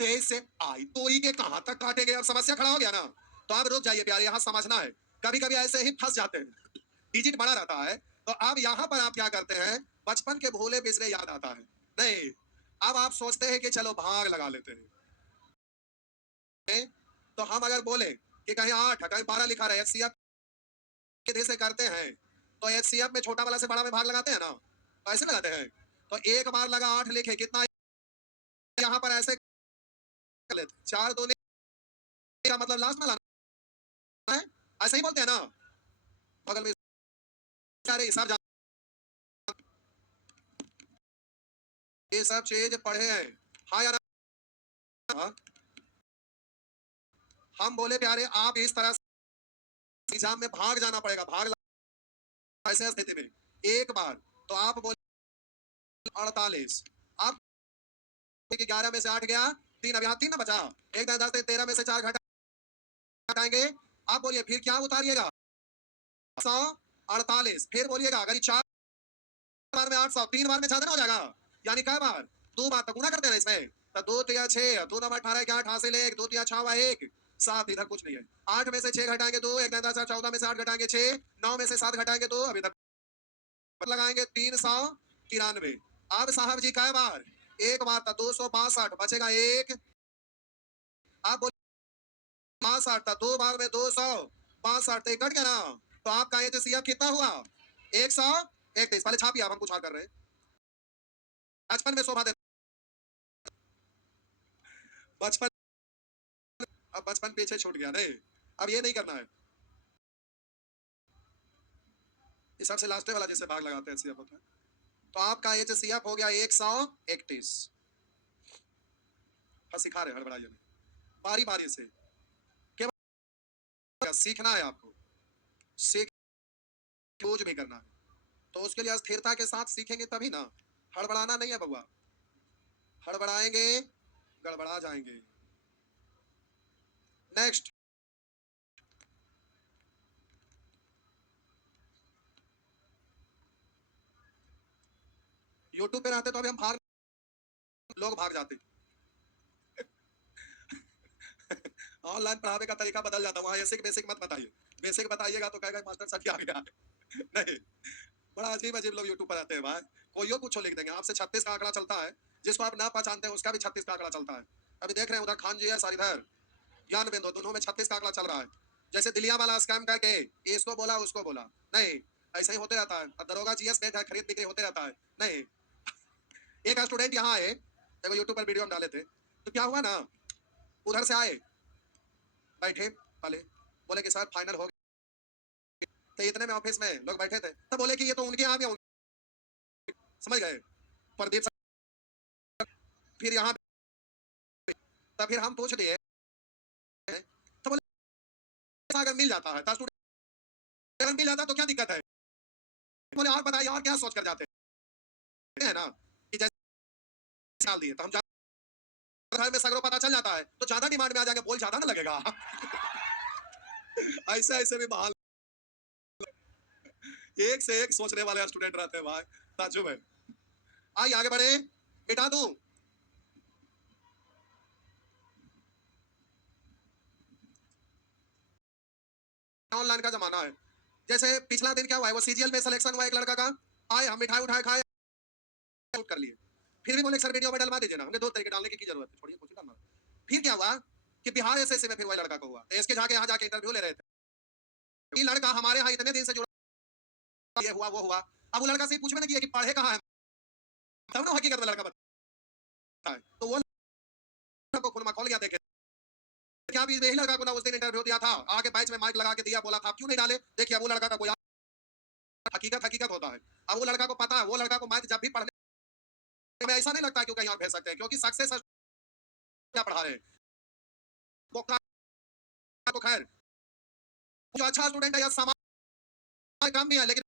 23 से आई, तो ही के कहां तक काटेंगे, अब समस्या खड़ा हो गया ना। तो आप रुक जाइए प्यारे, यहाँ समझना है, कभी कभी ऐसे ही फंस जाते हैं, डिजिट बड़ा रहता है, तो अब यहाँ पर आप क्या करते हैं, बचपन के भूले बिसरे याद आता है, नहीं, अब आप सोचते हैं कि चलो भाग लगा लेते हैं, तो हम अगर बोले कि कहीं 8 कहीं 12 लिखा रहे, HCF से करते हैं, तो HCF में छोटा वाला से बड़ा में भाग लगाते हैं ना, तो ऐसे लगाते हैं, तो एक बार लगा 8 लिखे, कितना यहाँ पर ऐसे कर लेते, 4 दूनी का मतलब लास्ट में लाना है, ऐसे ही बोलते हैं ना, बगल में सारे हिसाब ये सब चीज पढ़े हैं, हाँ या ना? हम बोले प्यारे आप इस तरह से एग्जाम में भाग जाना पड़ेगा, भाग ऐसे स्थिति में एक बार तो आप बोले 48, आप 11 में से 8 गया, 3 अब यहाँ 3 ना बचा, 1 10 10 13 में से 4 घटाएंगे, आप बोलिए फिर क्या उतारिएगा 148, फिर बोलिएगा अगर 4 बार में 800, 3 बार में 6 हो जाएगा, यानी क्या बार 2 बार तो गुना करते हैं इसमें, तो 2 3 6, 2 9 18 क्या 8 हासिल 1, 2 3 6 1 7, इधर कुछ नहीं है, 8 में से 6 घटाएंगे 2, 1 10 14 में से 8 घटाएंगे 6, 9 में से 7 घटाएंगे 2, अभी तक लगाएंगे 393। अब साहब जी क्या बार, एक बार था 262, बचेगा एक, आप बोले 62 था, 2 बार में 262, तो कट गया ना, तो आपका ये जो कितना हुआ 131, पहले छापिए, आप हम पूछा कर रहे हैं, बचपन में शोभा दे, बचपन, अब बचपन पीछे छूट गया नहीं, अब ये नहीं करना है, ये सबसे लास्ट वाला जिससे भाग लगाते हैं सीएफ होता है, तो आपका ये जो सीएफ हो गया 131, सिखा रहे हड़बड़ाइए में, बारी बारी से केवल सीखना है आपको, सीख खोज भी करना है, तो उसके लिए स्थिरता के साथ सीखेंगे तभी ना, हड़बड़ाना नहीं है बउआ, हड़बड़ाएंगे गड़बड़ा जाएंगे। नेक्स्ट, यूट्यूब पे रहते तो अभी हम लोग भाग जाते, ऑनलाइन पढ़ावे का तरीका बदल जाता, वहां ऐसे बेसिक मत बताइए, बेसिक बताइएगा तो कहेगा मास्टर साहब क्या आ गया नहीं, बड़ा अजीब अजीब लोग यूट्यूब पर आते हैं भाई, कोई कुछ लिख देंगे, आपसे 36 का आंकड़ा चलता है, जिसको आप ना पहचानते हैं उसका भी 36 का आंकड़ा चलता है, अभी देख रहे हैं उधर खान जी है सर इधर ज्ञान बिंदु, दोनों में 36 का आंकड़ा चल रहा है, जैसे दिलिया वाला स्कैम करके इसको बोला उसको बोला, नहीं ऐसे ही होते रहता है, दरोगा जीएस नेट है, खरीद बिक्री होते रहता है, नहीं, एक स्टूडेंट यहाँ आए, देखो यूट्यूब पर वीडियो हम डाले थे, तो क्या हुआ ना, उधर से आए बैठे पहले, बोले कि सर फाइनल हो गया, तो इतने में ऑफिस में लोग बैठे थे, तो बोले कि ये तो उनके यहाँ भी होंगे, समझ गए प्रदीप सर, फिर यहाँ, तो फिर हम पूछ दिए, तो बोले अगर मिल जाता है तो स्टूडेंट अगर मिल जाता तो क्या दिक्कत है, बोले और बताइए और क्या सोच कर जाते हैं ना, कि जैसे डाल दिए तो हम घर में सगरों पता चल जाता है तो ज्यादा डिमांड में आ जाएंगे, बोल ज्यादा ना लगेगा ऐसे ऐसे भी बहाल, एक से एक सोचने वाले स्टूडेंट रहते हैं भाई, ताज्जुब है। आइए आगे बढ़े, हटा दूं, ऑनलाइन का जमाना है, जैसे पिछला दिन क्या हुआ है, वो सीजीएल में सिलेक्शन हुआ एक लड़का का, आए हम मिठाई उठाए खाए कर लिए, फिर भी बोले सर वीडियो में डलवा दीजिए ना, हमने 2 तरीके डालने की जरूरत है, छोड़िए कुछ डालना, फिर क्या हुआ कि बिहार एसएससी में फिर वही लड़का को हुआ, तो इसके जाके यहाँ जाके इंटरव्यू ले रहे थे, ये लड़का हमारे यहाँ इतने दिन से जुड़ा, ये हुआ वो हुआ, अब वो लड़का से पूछने लगी कि पढ़े कहाँ है, तब ना हकीकत में लड़का बताया, तो वो को खुनमा खोल गया, देखे क्या भी यही लड़का को ना उस दिन इंटरव्यू दिया था, आगे बैच में माइक लगा के दिया, बोला था क्यों नहीं डाले, देखिए वो लड़का का कोई हकीकत हकीकत होता है, अब वो लड़का को पता है, वो लड़का को मैथ जब भी पढ़ने में ऐसा नहीं लगता क्यों कहीं और भेज सकते हैं, क्योंकि सक्सेस क्या पढ़ा रहे हैं, वो तो खैर जो अच्छा स्टूडेंट है या समाज कम भी है, लेकिन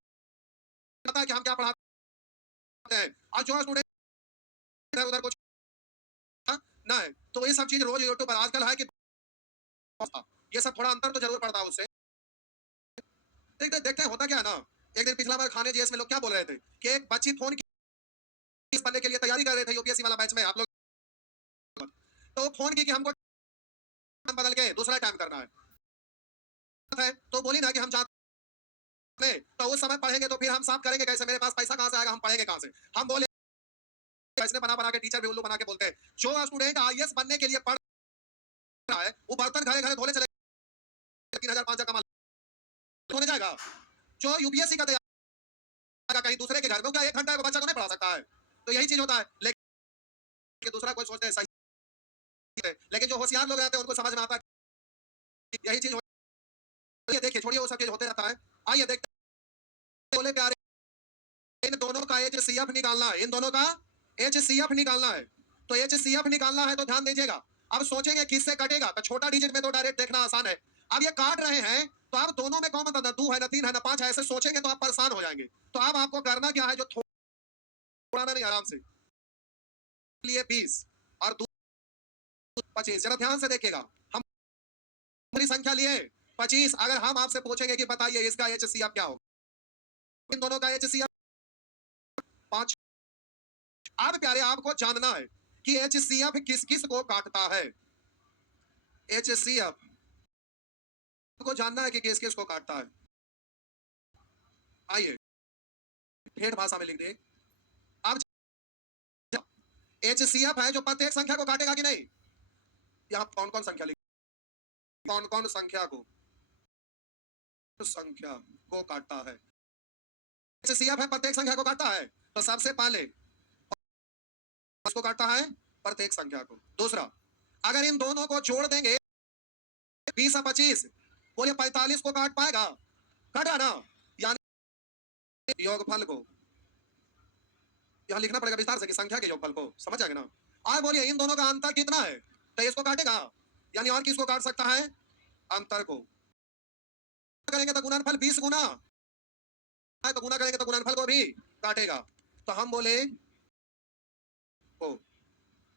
पता है कि हम क्या पढ़ाते हैं, और जो स्टूडेंट इधर उधर कुछ ना है, तो ये सब चीज रोज यूट्यूब पर आजकल है कि ये सब थोड़ा अंतर तो जरूर पड़ता है उससे, देखते देखते होता क्या है ना, एक दिन पिछला बार खाने जीएस में लोग क्या बोल रहे थे कि एक बच्ची फोन की बनने के लिए तैयारी कर रहे थे यूपीएससी वाला बैच में आप लोग, तो फोन की कि हमको टाइम बदल के दूसरा टाइम करना है, तो बोली ना कि हम चाहते हैं तो उस समय पढ़ेंगे तो फिर हम साफ करेंगे कैसे, मेरे पास पैसा कहां से आएगा, हम पढ़ेंगे कहां से, हम बोले ऐसे बना बना के टीचर भी उल्लू बना के बोलते हैं, जो स्टूडेंट आईएएस बनने के लिए पढ़ रहा है वो बर्तन घरे घरे धोने चले 3000 5000 कमा होने जाएगा, जो यूपीएससी का तैयारी कहीं दूसरे के घर में क्या 1 घंटा बच्चा तो नहीं पढ़ा सकता है, तो यही चीज होता है, लेकिन दूसरा कोई सोचते हैं सही है, लेकिन जो होशियार लोग रहते हैं उनको समझ में आता है यही चीज होती है, देखिए छोड़िए वो सब चीज होते रहता है, आइए देखते बोले प्यारे इन दोनों का एचसीएफ निकालना है, इन दोनों का HCF निकालना है। तो HCF निकालना है तो ध्यान दीजिएगा। अब सोचेंगे किससे कटेगा, तो छोटा डिजिट में तो डायरेक्ट देखना आसान है। अब ये काट रहे हैं तो अब दोनों में कॉमन था, 2 है ना 3 है ना 5 है, ऐसे सोचेंगे तो आप परेशान हो जाएंगे। तो अब आपको करना क्या है, जो थोड़ा ना नहीं आराम से लिए 20 और 25, जरा ध्यान से देखिएगा। हम पूरी संख्या लिए 25, अगर हम आपसे पूछेंगे कि बताइए इसका HCF क्या होगा, इन दोनों का HCF 5। अब प्यारे आपको जानना है कि HCF किस किस को काटता है। HCF को जानना है कि किस किस को काटता है। आइए ठेठ भाषा में लिख दे। अब HCF है जो प्रत्येक संख्या को काटेगा कि नहीं, यहाँ कौन कौन संख्या लिख, कौन कौन संख्या को काटता है। HCF है प्रत्येक संख्या को काटता है, तो सबसे पहले उसको काटता है प्रत्येक संख्या को। दूसरा, अगर इन दोनों को जोड़ देंगे 20 और 25, बोलिए 45 को काट पाएगा, काटा ना, यानी योगफल को यहाँ लिखना पड़ेगा विस्तार से कि संख्या के योगफल को, समझ जाएगा ना। आज बोलिए इन दोनों का अंतर कितना है, तो इसको काटेगा, यानी और किसको काट सकता है, अंतर को। करेंगे तो गुणनफल 20 गुना है, तो गुना करेंगे तो गुणनफल को भी काटेगा। तो हम बोले को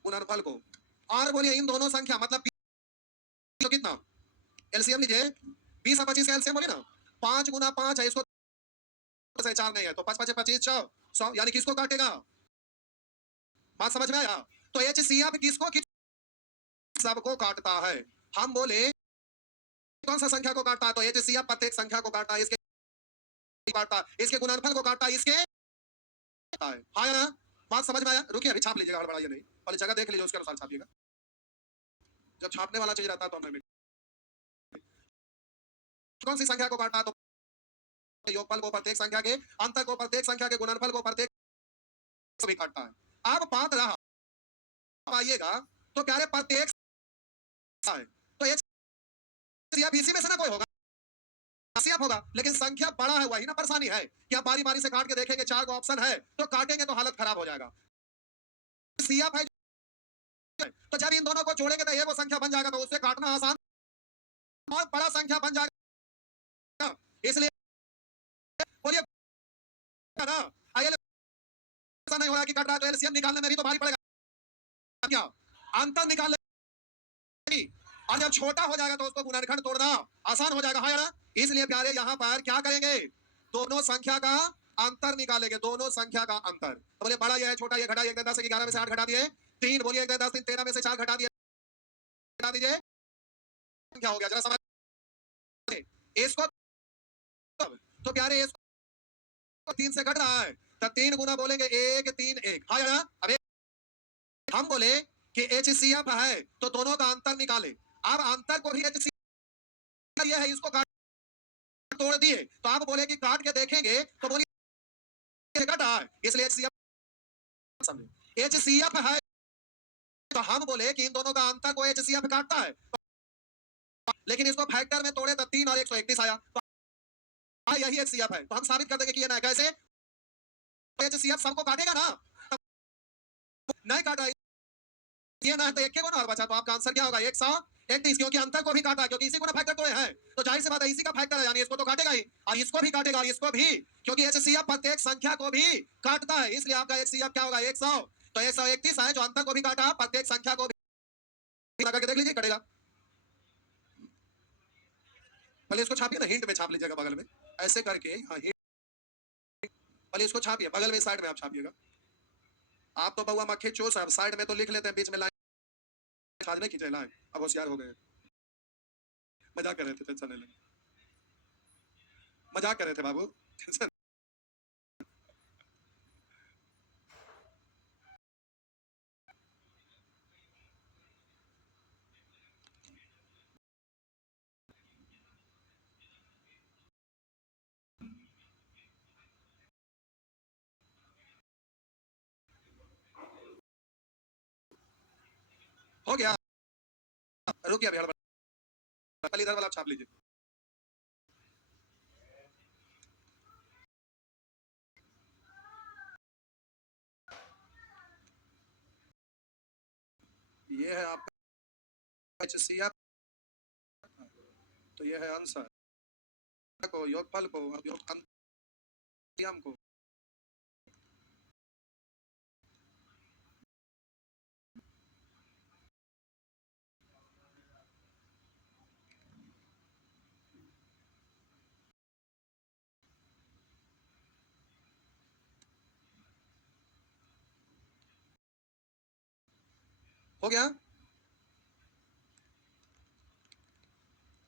गुणनफल को। और बोलिए इन दोनों संख्या मतलब तो कितना, एलसीएम लीजिए, 20 और 25 का एलसीएम बोलिए ना, 5 गुना 5 है, इसको से 4 नहीं है, तो 5 5 25 100, यानी किसको काटेगा, बात समझ में आया। तो HCF किसको सबको काटता है। हम बोले कौन सा संख्या को काटता है, तो HCF प्रत्येक संख्या को काटता है, इसके काटता है, इसके गुणनफल को काटता है, इसके है। हाँ या ना, बात समझ में आया। रुकिए अभी छाप लीजिएगा, हड़बड़ाइए नहीं, पहले जगह देख लीजिए, उसके अनुसार छापिएगा। जब छापने वाला चीज रहता है तो हमें कौन सी संख्या को काटता है, तो योगफल को प्रत्येक संख्या के, अंतर को प्रत्येक संख्या के, गुणनफल को प्रत्येक भी काटता है। अब बात रहा आइएगा तो प्यारे प्रत्येक है, तो HCF इसी में से ना कोई होगा, HCF होगा, लेकिन संख्या बड़ा है, वही ना परेशानी है कि आप बारी बारी से काट के देखेंगे, 4 को ऑप्शन है तो काटेंगे तो हालत खराब हो जाएगा। CF है तो जब इन दोनों को जोड़ेंगे तो ये वो संख्या बन जाएगा, तो उससे काटना आसान और बड़ा संख्या बन जाएगा। इसलिए बोलिए ना, आइए ऐसा नहीं हो रहा कि काट रहा है तो एलसीएम निकालने में भी तो भारी पड़ेगा, क्या अंतर निकालने, और जब छोटा हो जाएगा तो उसको गुणनखंड तोड़ना आसान हो जाएगा, हाँ या ना। इसलिए प्यारे यहाँ पर क्या करेंगे, दोनों संख्या का अंतर निकालेंगे, दोनों संख्या का अंतर। तो बोलिए बड़ा ये है, छोटा ये, घटा 1 10 11 में से 8 घटा दिए 3, बोलिए 1 10 3 13 में से 4 घटा दिए, घटा दीजिए, क्या हो गया जरा समझ इसको। तो प्यारे इसको 3 से घट रहा है, तो 3 गुना बोलेंगे 1 3 1, हाँ या ना। अब हम बोले कि HCF है तो दोनों का अंतर निकाले, अब अंतर को भी HCF ये है, इसको काट तोड़ दिए, तो आप बोले कि काट के देखेंगे तो बोलिए घटा है, इसलिए HCF समझे। HCF है तो हम बोले कि इन दोनों का अंतर को HCF काटता है, लेकिन इसको फैक्टर में तोड़े तो 3 और 131 आया, तो यही HCF है। तो हम साबित कर देंगे कि ये ना, कैसे, HCF सबको काटेगा ना, नहीं काटा ये ना है तो एक के गुना और बचा, तो आपका आंसर क्या होगा 131, क्योंकि अंतर को भी काटा, क्योंकि इसी को ना फैक्टर तोड़े हैं, तो जाहिर सी बात है इसी का फैक्टर है, यानी इसको तो काटेगा ही और इसको भी काटेगा, इसको भी, क्योंकि HCF प्रत्येक संख्या को भी काटता है, इसलिए आपका HCF क्या होगा 100। तो 131 है जो अंतर को भी काटा, प्रत्येक संख्या को भी लगा के देख लीजिए कटेगा। पहले इसको छापिए ना, हिंट में छाप लीजिएगा बगल में, ऐसे करके, हाँ पहले इसको छापिए बगल में, साइड में आप छापिएगा। आप तो बउआ मक्खी चूस आप साइड में तो लिख लेते हैं, बीच में लाइन छाजने की लाइन, अब होशियार हो गए। मजाक कर रहे थे, टेंशन नहीं लेंगे, मजाक कर रहे थे बाबू, टेंशन हो गया। रुकिए अभी पहले इधर वाला आप छाप लीजिए। ये है आपका HCF, तो ये है आंसर को, योगफल को, अब योग अंतिम को। हो गया?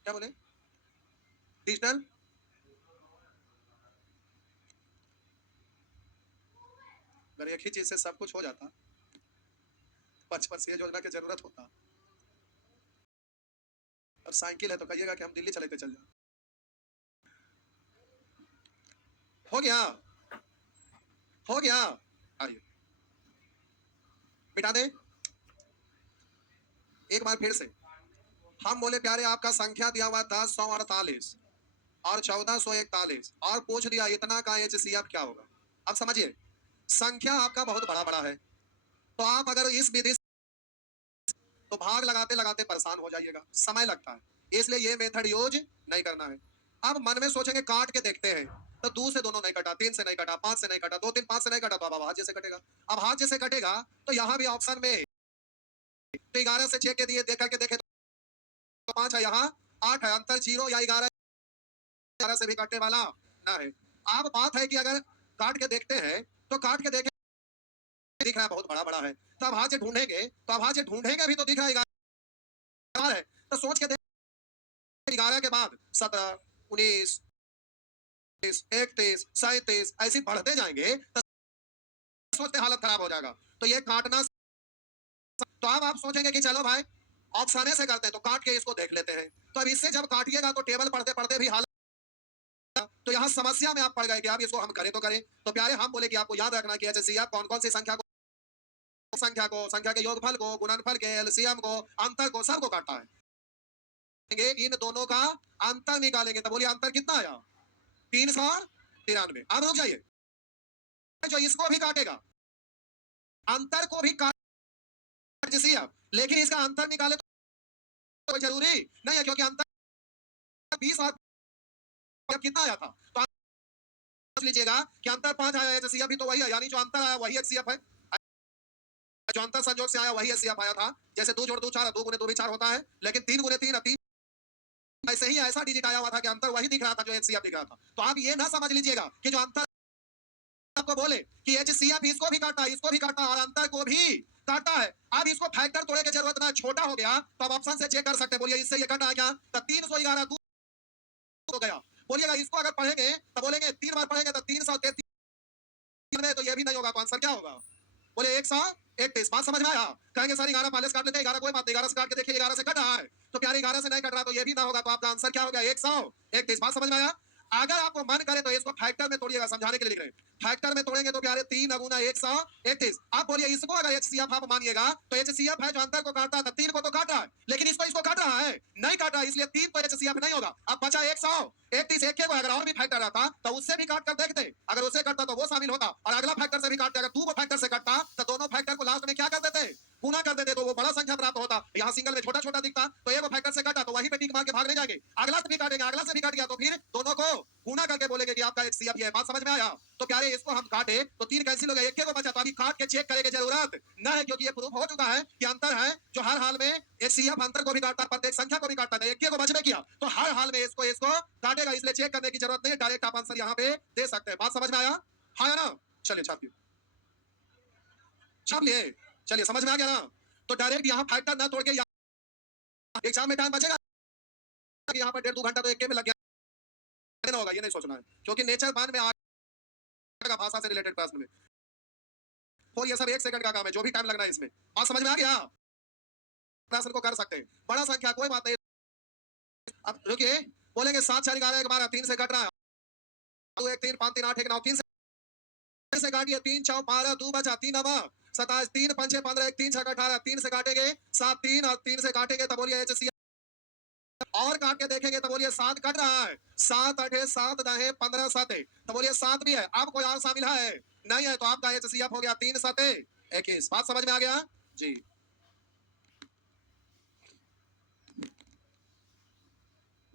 क्या बोले? डिजिटल अगर एक ही चीज से सब कुछ हो जाता, बचपन से ये योजना की जरूरत होता। अब साइकिल है तो कहिएगा कि हम दिल्ली चले थे, चल जाओ। हो गया? हो गया? आइए बिठा दे एक बार फिर से। हम बोले प्यारे आपका संख्या दिया हुआ था 148 और 1441 और पूछ दिया इतना का HCF क्या होगा। अब समझिए, संख्या आपका बहुत बड़ा बड़ा है, तो आप अगर इस विधि तो भाग लगाते लगाते परेशान हो जाइएगा, समय लगता है, इसलिए ये मेथड यूज नहीं करना है। अब मन में सोचेंगे काट के देखते हैं, तो 2 से दोनों नहीं कटा, 3 से नहीं कटा, 5 से नहीं कटा, 2 3 5 से नहीं कटा, तो अब हाथ जैसे कटेगा। अब हाथ जैसे कटेगा तो यहाँ भी ऑप्शन में तो 11 से 6 के दिए देख करके देखे तो 5 है, यहाँ 8 है, अंतर 0 या 11 से भी काटने वाला ना है। अब बात है कि अगर काट के देखते हैं तो काट के देखे दिख रहा है बहुत बड़ा बड़ा है, तो अब हाथ से ढूंढेंगे तो अब हाथ से ढूंढेंगे भी तो दिख रहा है 11 है, तो सोच के 11 के बाद 17 19 31 37 ऐसे बढ़ते जाएंगे तो सोचते हालत खराब हो जाएगा। तो ये काटना, तो अब आप सोचेंगे कि चलो भाई ऑप्शन से करते हैं, तो काट के इसको देख लेते हैं। तो अब इससे जब काटिएगा तो टेबल पढ़ते पढ़ते भी हालत, तो यहाँ समस्या में आप पड़ गए कि आप इसको हम करें तो करें। तो प्यारे हम बोले कि आपको याद रखना कि HCF कौन कौन सी संख्या के योगफल को, गुणनफल के, LCM को, अंतर को, सबको काटता है। इन दोनों का अंतर निकालेंगे तो बोलिए अंतर कितना आया? 393। अब रुक जाइए, जो इसको भी काटेगा अंतर को भी काट जैसे आप, लेकिन इसका अंतर निकाले तो जरूरी नहीं है, क्योंकि अंतर 20 और कितना आया था, तो समझ लीजिएगा कि अंतर 5 आया है, HCF भी तो वही है, यानी जो अंतर आया वही HCF है, जो अंतर संयोग से आया वही HCF आया था। जैसे 2 जोड़ 2 4, 2 गुने 2 भी 4 होता है, लेकिन 3 गुने 3 3 ऐसे ही ऐसा डिजिट आया हुआ था कि अंतर वही दिख रहा था जो HCF दिख रहा था। तो आप ये ना समझ लीजिएगा कि जो अंतर आपको बोले कि HCF इसको भी काटता है, इसको भी काटता है और अंतर को भी काटता है। अब इसको फैक्टर तोड़ने की जरूरत ना, छोटा हो गया तो आप ऑप्शन से चेक कर सकते हैं। बोलिए इससे ये कट आया क्या? तो 311 दूर हो गया। बोलिएगा इसको अगर पढ़ेंगे तो बोलेंगे 3 बार पढ़ेंगे तो 333 में, तो ये भी नहीं होगा, तो आंसर क्या होगा? बोले 131। बात समझ में आया? कहेंगे सर 11 पहले से काट लेते हैं, 11 कोई बात नहीं, 11 से काट के देखिए 11 से कट रहा है, तो प्यारे 11 से नहीं कट रहा, तो ये भी ना होगा, तो आपका आंसर क्या हो गया? 131। बात समझ में आया? अगर आपको मन करे तो इसको फैक्टर में तोड़िएगा, समझाने के लिए लिख रहे हैं। फैक्टर में तोड़ेंगे तो प्यारे 3 गुना 131। आप बोलिए इसको अगर HCF आप मानिएगा तो HCF है जो अंतर को काटता था, 3 को तो काट रहा है, लेकिन इसको काट रहा है, नहीं काट रहा है, इसलिए 3 तो HCF नहीं होगा। अब बचा 131। एक को अगर और भी फैक्टर रहता तो उससे भी काट कर देखते, अगर उससे कटता तो वो शामिल होता, और अगला फैक्टर से भी काटते, अगर 2 को फैक्टर से कटता तो दोनों फैक्टर को लास्ट में क्या कर देते? गुना कर देते, तो वो बड़ा संख्या प्राप्त होता। यहाँ सिंगल में छोटा छोटा दिखता, तो एक फैक्टर से काटा तो वहीं पे टिक मार के भागने जाएंगे, अगला से भी काटेंगे, अगला से भी काट गया तो फिर दोनों को गुना करके बोलेंगे कि आपका HCF ये है। बात समझ में आया? तो प्यारे इसको हम काटे तो 3 कैंसिल हो गए, एक को बचा, तो अभी काट के चेक करने की जरूरत न है, क्योंकि ये प्रूफ हो चुका है कि अंतर है जो हर हाल में HCF अंतर को भी काटता, प्रत्येक संख्या को भी काटता है। एक को बच में किया तो हर हाल में इसको काटेगा, इसलिए चेक करने की जरूरत नहीं है, डायरेक्ट आप आंसर यहाँ पे दे सकते हैं। बात समझ में आया? हाँ ना? चलिए छापिए, छाप लिए, चलिए समझ में आ गया ना? तो डायरेक्ट यहाँ फैक्टर ना तोड़ के एग्जाम में टाइम बचेगा, यहाँ पर 1.5 2 घंटा तो एक में लग गया होगा, ये नहीं सोचना है, क्योंकि नेचर बान में आएगा भाषा से रिलेटेड प्रश्न में, और ये सब 1 सेकंड का काम है, जो भी टाइम लगना है इसमें। बात समझ में आ गया? प्रश्न को कर सकते हैं, बड़ा संख्या कोई बात नहीं। अब रुकिए, बोलेंगे 7 4 11 12 3 से कट रहा है, 2 1 3 5 3 8 1 9 3 से काटिए, 3 4 12 2 बचा, 3 9 27 3 5 6 15 1 3 6 18 3 से काटेंगे 7 3 और 3 से काटेंगे तो बोलिए HCF, और काट के देखेंगे तो बोलिए 7 कट रहा है, 7 8 7 9 15 7 तो बोलिए 7 भी है। अब कोई और शामिल है? नहीं है, तो आपका HCF हो गया 3 7 21। बात समझ में आ गया जी?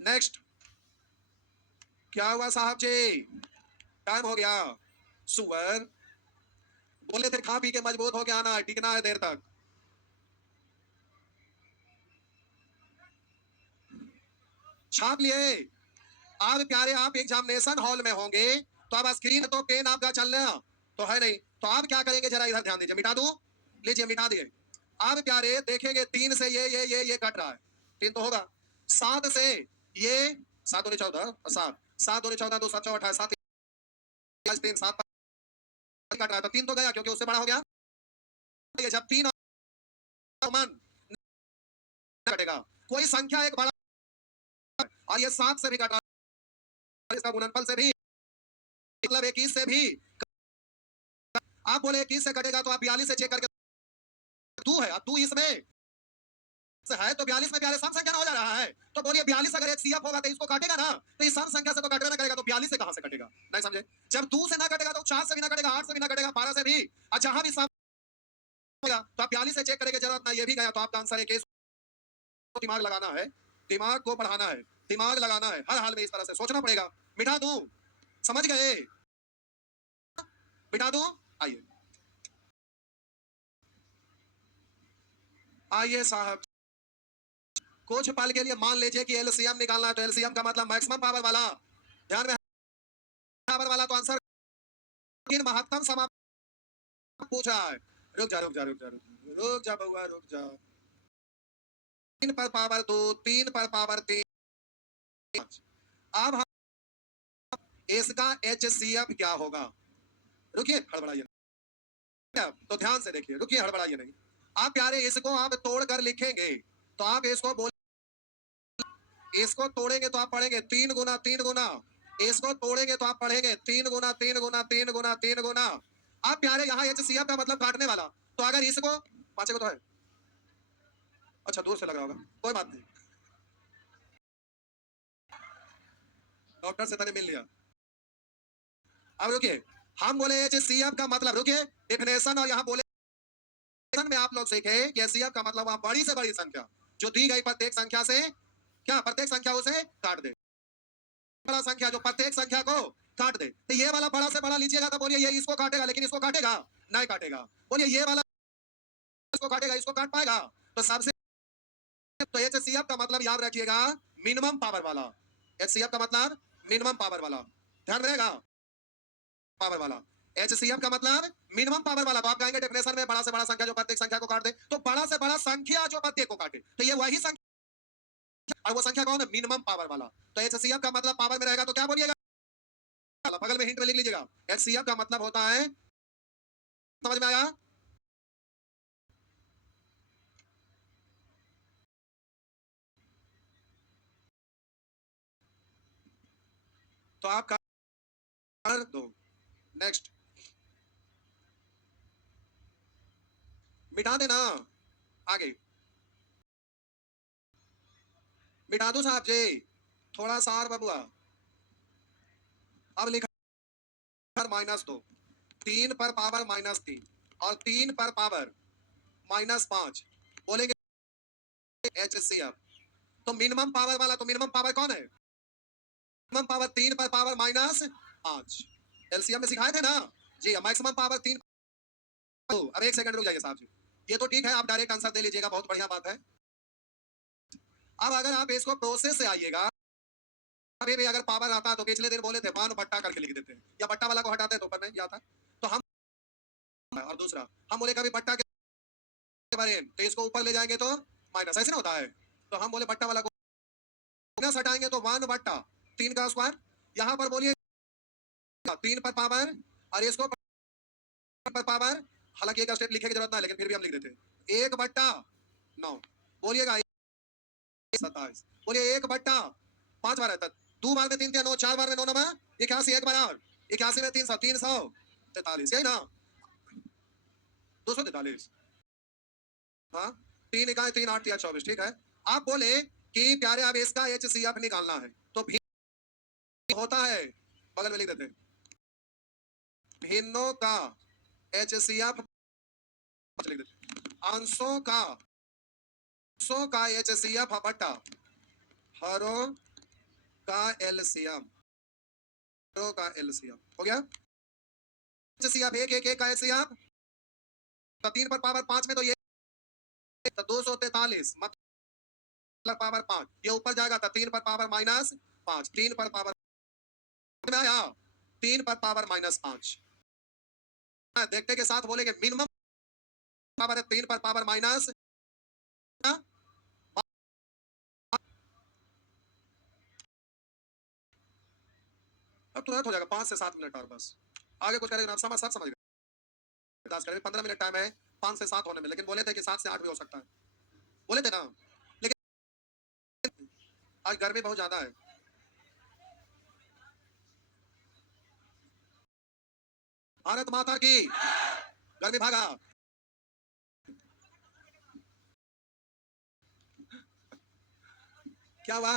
नेक्स्ट क्या हुआ साहब जी? टाइम हो गया। सुअर बोले थे खा पी के मजबूत हो के आना है, टिकना है देर तक। छाप लिए। अब प्यारे आप एग्जामिनेशन हॉल में होंगे तो अब स्क्रीन तो पेन आपका चलना तो है नहीं, तो आप क्या करेंगे जरा इधर ध्यान दीजिए। मिटा दूं? लीजिए मिटा दिए। अब प्यारे देखेंगे 3 से ये कट रहा है, 3 तो होगा। 7 से ये 7 दूनी 14 और 7 7 दूनी 14 2 7 4 28 7 3 7 कट रहा है तो 3 तो गया क्योंकि उससे बड़ा हो गया। ये जब 3 मन कटेगा कोई संख्या एक बड़ा और ये 7 से भी कट रहा है, इसका गुणनफल से भी मतलब 21 से भी। आप बोले 21 से कटेगा तो आप 42 से चेक करके 2 है, अब 2 इसमें से है तो 42 में प्यारे सम संख्या ना हो जा रहा है, तो बोलिए 42 अगर एक सीएफ होगा तो इसको काटेगा ना, तो इस सम संख्या से तो कटवे ना करेगा, तो 42 से कहां से कटेगा? नहीं समझे? जब 2 से ना कटेगा तो 4 से भी ना कटेगा, 8 से भी ना कटेगा, 12 से भी, और जहां भी सम होगा तो आप 42 से चेक करेंगे जरूरत ना, ये भी गया तो आपका आंसर है केस। दिमाग लगाना है, दिमाग को बढ़ाना है, दिमाग लगाना है, हर हाल में इस तरह से सोचना पड़ेगा। मिटा दूं? समझ गए? मिटा दूं? आइए आइए साहब, कुछ पल के लिए मान लीजिए कि एलसीएम निकालना है, तो एलसीएम का मतलब मैक्सिमम पावर वाला, ध्यान में पावर वाला तो आंसर महत्तम समाप्त पूछ रहा है। रुक जा रुक जा रुक जा रुक जा बउआ रुक जा। 3 पर पावर 2 3 पर पावर 3। अब हम इसका एचसीएफ क्या होगा? रुकिए हड़बड़ाइए, तो ध्यान से देखिए, रुकिए हड़बड़ाइए नहीं। आप प्यारे इसको आप तोड़ कर लिखेंगे तो आप इसको बोल, इसको तोड़ेंगे तो आप पढ़ेंगे 3 गुना 3 गुना, इसको तोड़ेंगे तो आप पढ़ेंगे 3 गुना 3 गुना 3 गुना 3 गुना। आप प्यारे यहाँ एचसीएफ का मतलब काटने वाला, तो अगर इसको 5 को तो है, अच्छा दूर से लग रहा होगा, कोई बात नहीं, डॉक्टर से तने मिल लिया। अब रुकिए, हम बोले एचसीएफ का मतलब, रुकिए डिफिनेशन, और यहाँ बोले में आप लोग सीखे कि एचसीएफ का मतलब आप बड़ी से बड़ी संख्या जो दी गई प्रत्येक संख्या से क्या प्रत्येक संख्या उसे काट दे, बड़ा संख्या जो प्रत्येक संख्या को काट दे। तो ये वाला बड़ा से बड़ा लीजिएगा तो बोलिए ये इसको काटेगा, लेकिन इसको काटेगा नहीं काटेगा। बोलिए ये वाला इसको काटेगा, इसको काट पाएगा? तो सबसे तो एचसीएफ का मतलब याद रखिएगा मिनिमम पावर वाला। एचसीएफ का मतलब मिनिमम पावर वाला, ध्यान रहेगा, पावर वाला। एचसीएफ का मतलब मिनिमम पावर वाला। तो आप कहेंगे डेफिनेशन में बड़ा से बड़ा संख्या जो प्रत्येक संख्या को काट दे, तो बड़ा से बड़ा संख्या जो प्रत्येक को काटे, तो ये वही संख्या, और वो संख्या कौन है? मिनिमम पावर वाला। तो एचसीएफ का मतलब पावर में रहेगा तो क्या बोलिएगा? बगल में हिंट में लिख लीजिएगा, एचसीएफ का मतलब होता है, समझ में आया? तो आप कर दो। नेक्स्ट मिटा देना, आगे मिटा दो साहब जी, थोड़ा सा और बबुआ। अब लिखा -2, 3 पर पावर -3 और 3 पर पावर -5, बोलेंगे एचसीएफ। तो मिनिमम पावर वाला, तो मिनिमम पावर कौन है? मिनिमम पावर 3 पर पावर -5, एलसीएम में सिखाए थे ना जी। Maximum power 3। अब एक सेकंड रुक जाइए साहब जी, ये तो ठीक है, आप डायरेक्ट आंसर दे लीजिएगा, बहुत बढ़िया बात है। अब अगर आप इसको प्रोसेस से आइएगा, अभी भी अगर पावर आता है तो पिछले दिन बोले थे मान बट्टा करके लिख देते हैं, या बट्टा वाला को हटाते तो ऊपर नहीं आता। तो हम, और दूसरा हम बोले कभी बट्टा के बारे में, तो इसको ऊपर ले जाएंगे तो माइनस, ऐसे ना होता है। तो हम बोले बट्टा वाला को माइनस हटाएंगे तो 1 बट्टा 3 का स्क्वायर। यहाँ पर बोलिए 3 पर पावर और इसको पर पावर, हालांकि एक स्टेप लिखे की जरूरत नहीं, लेकिन फिर भी हम लिख देते हैं 1 बट्टा 9। बोलिएगा 27, बोलिए 1 बट्टा 5 बार रहता, 2 बार में 3 9, 4 बार में 9 9 81, एक बार 81 में 300 343, यही ना 243। हाँ 3 इकाई 3 8 या 24, ठीक है। आप बोले कि प्यारे अब इसका एचसीएफ निकालना है, तो भी होता है, बगल में लिख देते हैं भिन्नों का एचसीएफ, लिख देते अंशों का एचसीएफ बट्टा हरों का एलसीएम का एलसीएम हो गया। एचसीएफ एक एक एक का एलसीएम तो 3 पर पावर 5 में तो ये तो 243 मतलब पावर 5 ये ऊपर जाएगा तो 3 पर पावर -5 3 पर पावर में आया 3 पर पावर -5 देखते के साथ बोलेंगे मिनिमम पावर है 3 पर पावर माइनस अब तुरंत हो जाएगा 5 से 7 मिनट और बस आगे कुछ करेंगे आप सब समझ गए 10 करेंगे 15 मिनट टाइम है 5 से 7 होने में लेकिन बोले थे कि 7 से 8 भी हो सकता है बोले थे ना लेकिन आज गर्मी बहुत ज्यादा है भारत माता की गर्मी भागा क्या हुआ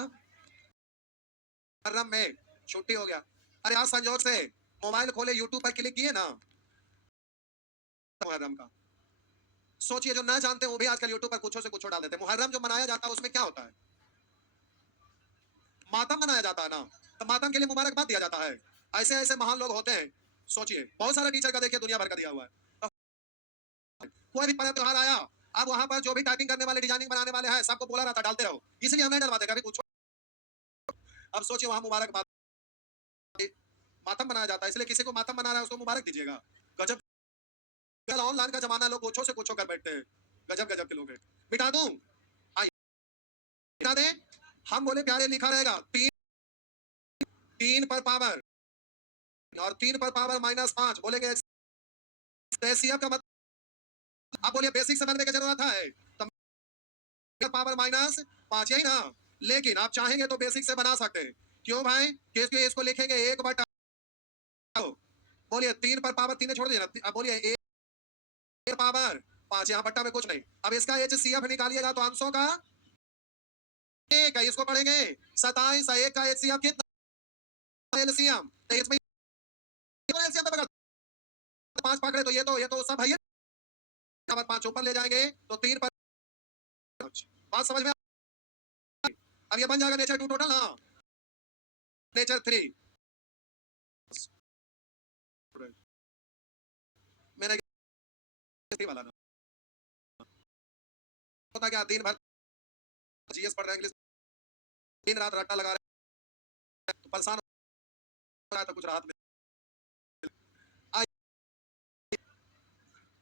मुहर्रम में छुट्टी हो गया अरे आज संजोग से मोबाइल खोले यूट्यूब पर क्लिक किए ना मुहर्रम का सोचिए जो ना जानते हैं वो भी आजकल यूट्यूब पर कुछ से कुछ डाल देते हैं मुहर्रम जो मनाया जाता है उसमें क्या होता है मातम मनाया जाता है ना तो मातम के लिए मुबारकबाद दिया जाता है ऐसे ऐसे महान लोग होते हैं सोचिए बहुत सारा टीचर का देखिए दुनिया भर का दिया हुआ है तो कोई भी पर्व त्योहार आया अब वहां पर जो भी टाइपिंग करने वाले डिजाइनिंग बनाने वाले हैं सबको बोला रहता डालते रहो इसलिए हम नहीं डलवाते कभी पूछो अब सोचिए वहां मुबारकबाद मातम मनाया जाता है इसलिए किसी को मातम मना रहा है उसको मुबारक दीजिएगा गजब कल ऑनलाइन का जमाना लोग कुछो से कुछो कर बैठते हैं गजब गजब के लोग हैं मिटा दूं आइए मिटा दें हम बोले प्यारे लिखा रहेगा 3 पर पावर और 3 पर पावर -5 बोलेंगे एचसीएफ का मतलब आप बोलिए बेसिक से बनने की जरूरत है तो पावर -5 यही ना लेकिन आप चाहेंगे तो बेसिक से बना सकते हैं क्यों भाई क्योंकि इसको लिखेंगे 1 बटा बोलिए 3 पर पावर 3 छोड़ दीजिए अब बोलिए 1 पावर 5 यहाँ बट्टा में कुछ नहीं अब इसका एचसीएफ निकालिएगा तो अंशों का एक है इसको पढ़ेंगे 27 1 का एचसीएफ कितना एलसीएम तो इसमें एलसीएम तो 5 पकड़े तो ये तो सब है 5 ऊपर ले जाएंगे तो 3 पर बात समझ में अब ये बन जाएगा नेचर 2 टोटल ना नेचर 3 मैंने वाला ना होता क्या दिन भर जीएस पढ़ रहे हैं इंग्लिश दिन रात रट्टा लगा रहे हैं तो परेशान हो रहा है तो कुछ राहत में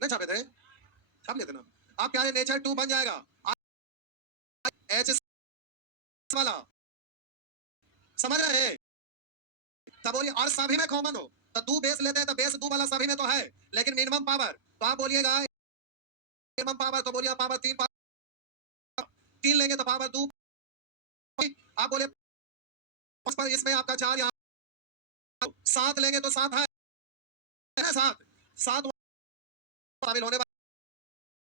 नहीं छापे थे छाप लेते ना आप क्या है नेचर 2 बन जाएगा एच वाला समझ रहे हैं तब बोलिए और सभी में कॉमन हो तो 2 बेस लेते हैं तो बेस 2 वाला सभी में तो है लेकिन मिनिमम पावर तो आप बोलिएगा मिनिमम पावर तो बोलिए पावर 3 लेंगे तो पावर 2 आप बोले पर इसमें आपका 4 यहाँ 7 लेंगे तो 7 है 7 7 शामिल होने वाला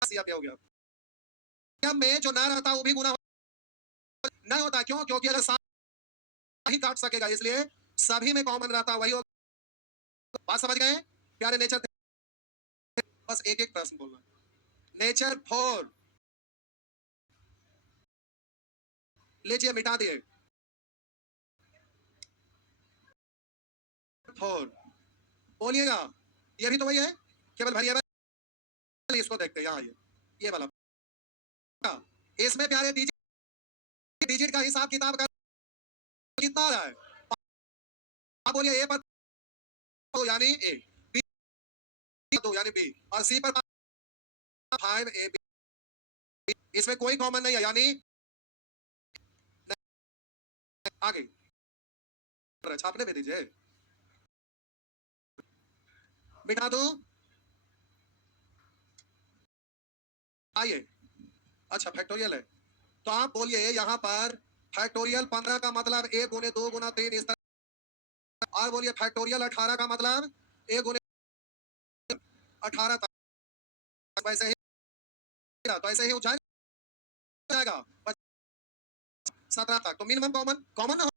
हो गया क्या मैं जो ना रहता वो भी गुना नहीं होता क्यों क्योंकि अगर 7 ही काट सकेगा इसलिए सभी में कॉमन रहता वही बात समझ गए प्यारे नेचर बस एक एक प्रश्न बोलना नेचर 4 लीजिए मिटा दिए 4 बोलिएगा ये भी तो वही है केवल भरिए इसको देखते हैं यहाँ ये वाला इसमें प्यारे डिजिट का हिसाब किताब का कितना आ रहा है आप बोलिए ए पर तो यानी ए बी 2 यानी बी और सी पर 5 ए बी इसमें कोई कॉमन नहीं है यानी आगे छापने में दीजिए बिठा दूं आइए अच्छा फैक्टोरियल है तो आप बोलिए यहाँ पर फैक्टोरियल 15 का मतलब 1 गुने 2 गुना 3 इस तरह और बोलिए फैक्टोरियल 18 का मतलब 1 गुने 18 तक वैसे ही तो ऐसे ही जाएगा 17 तक तो मिनिमम कॉमन ना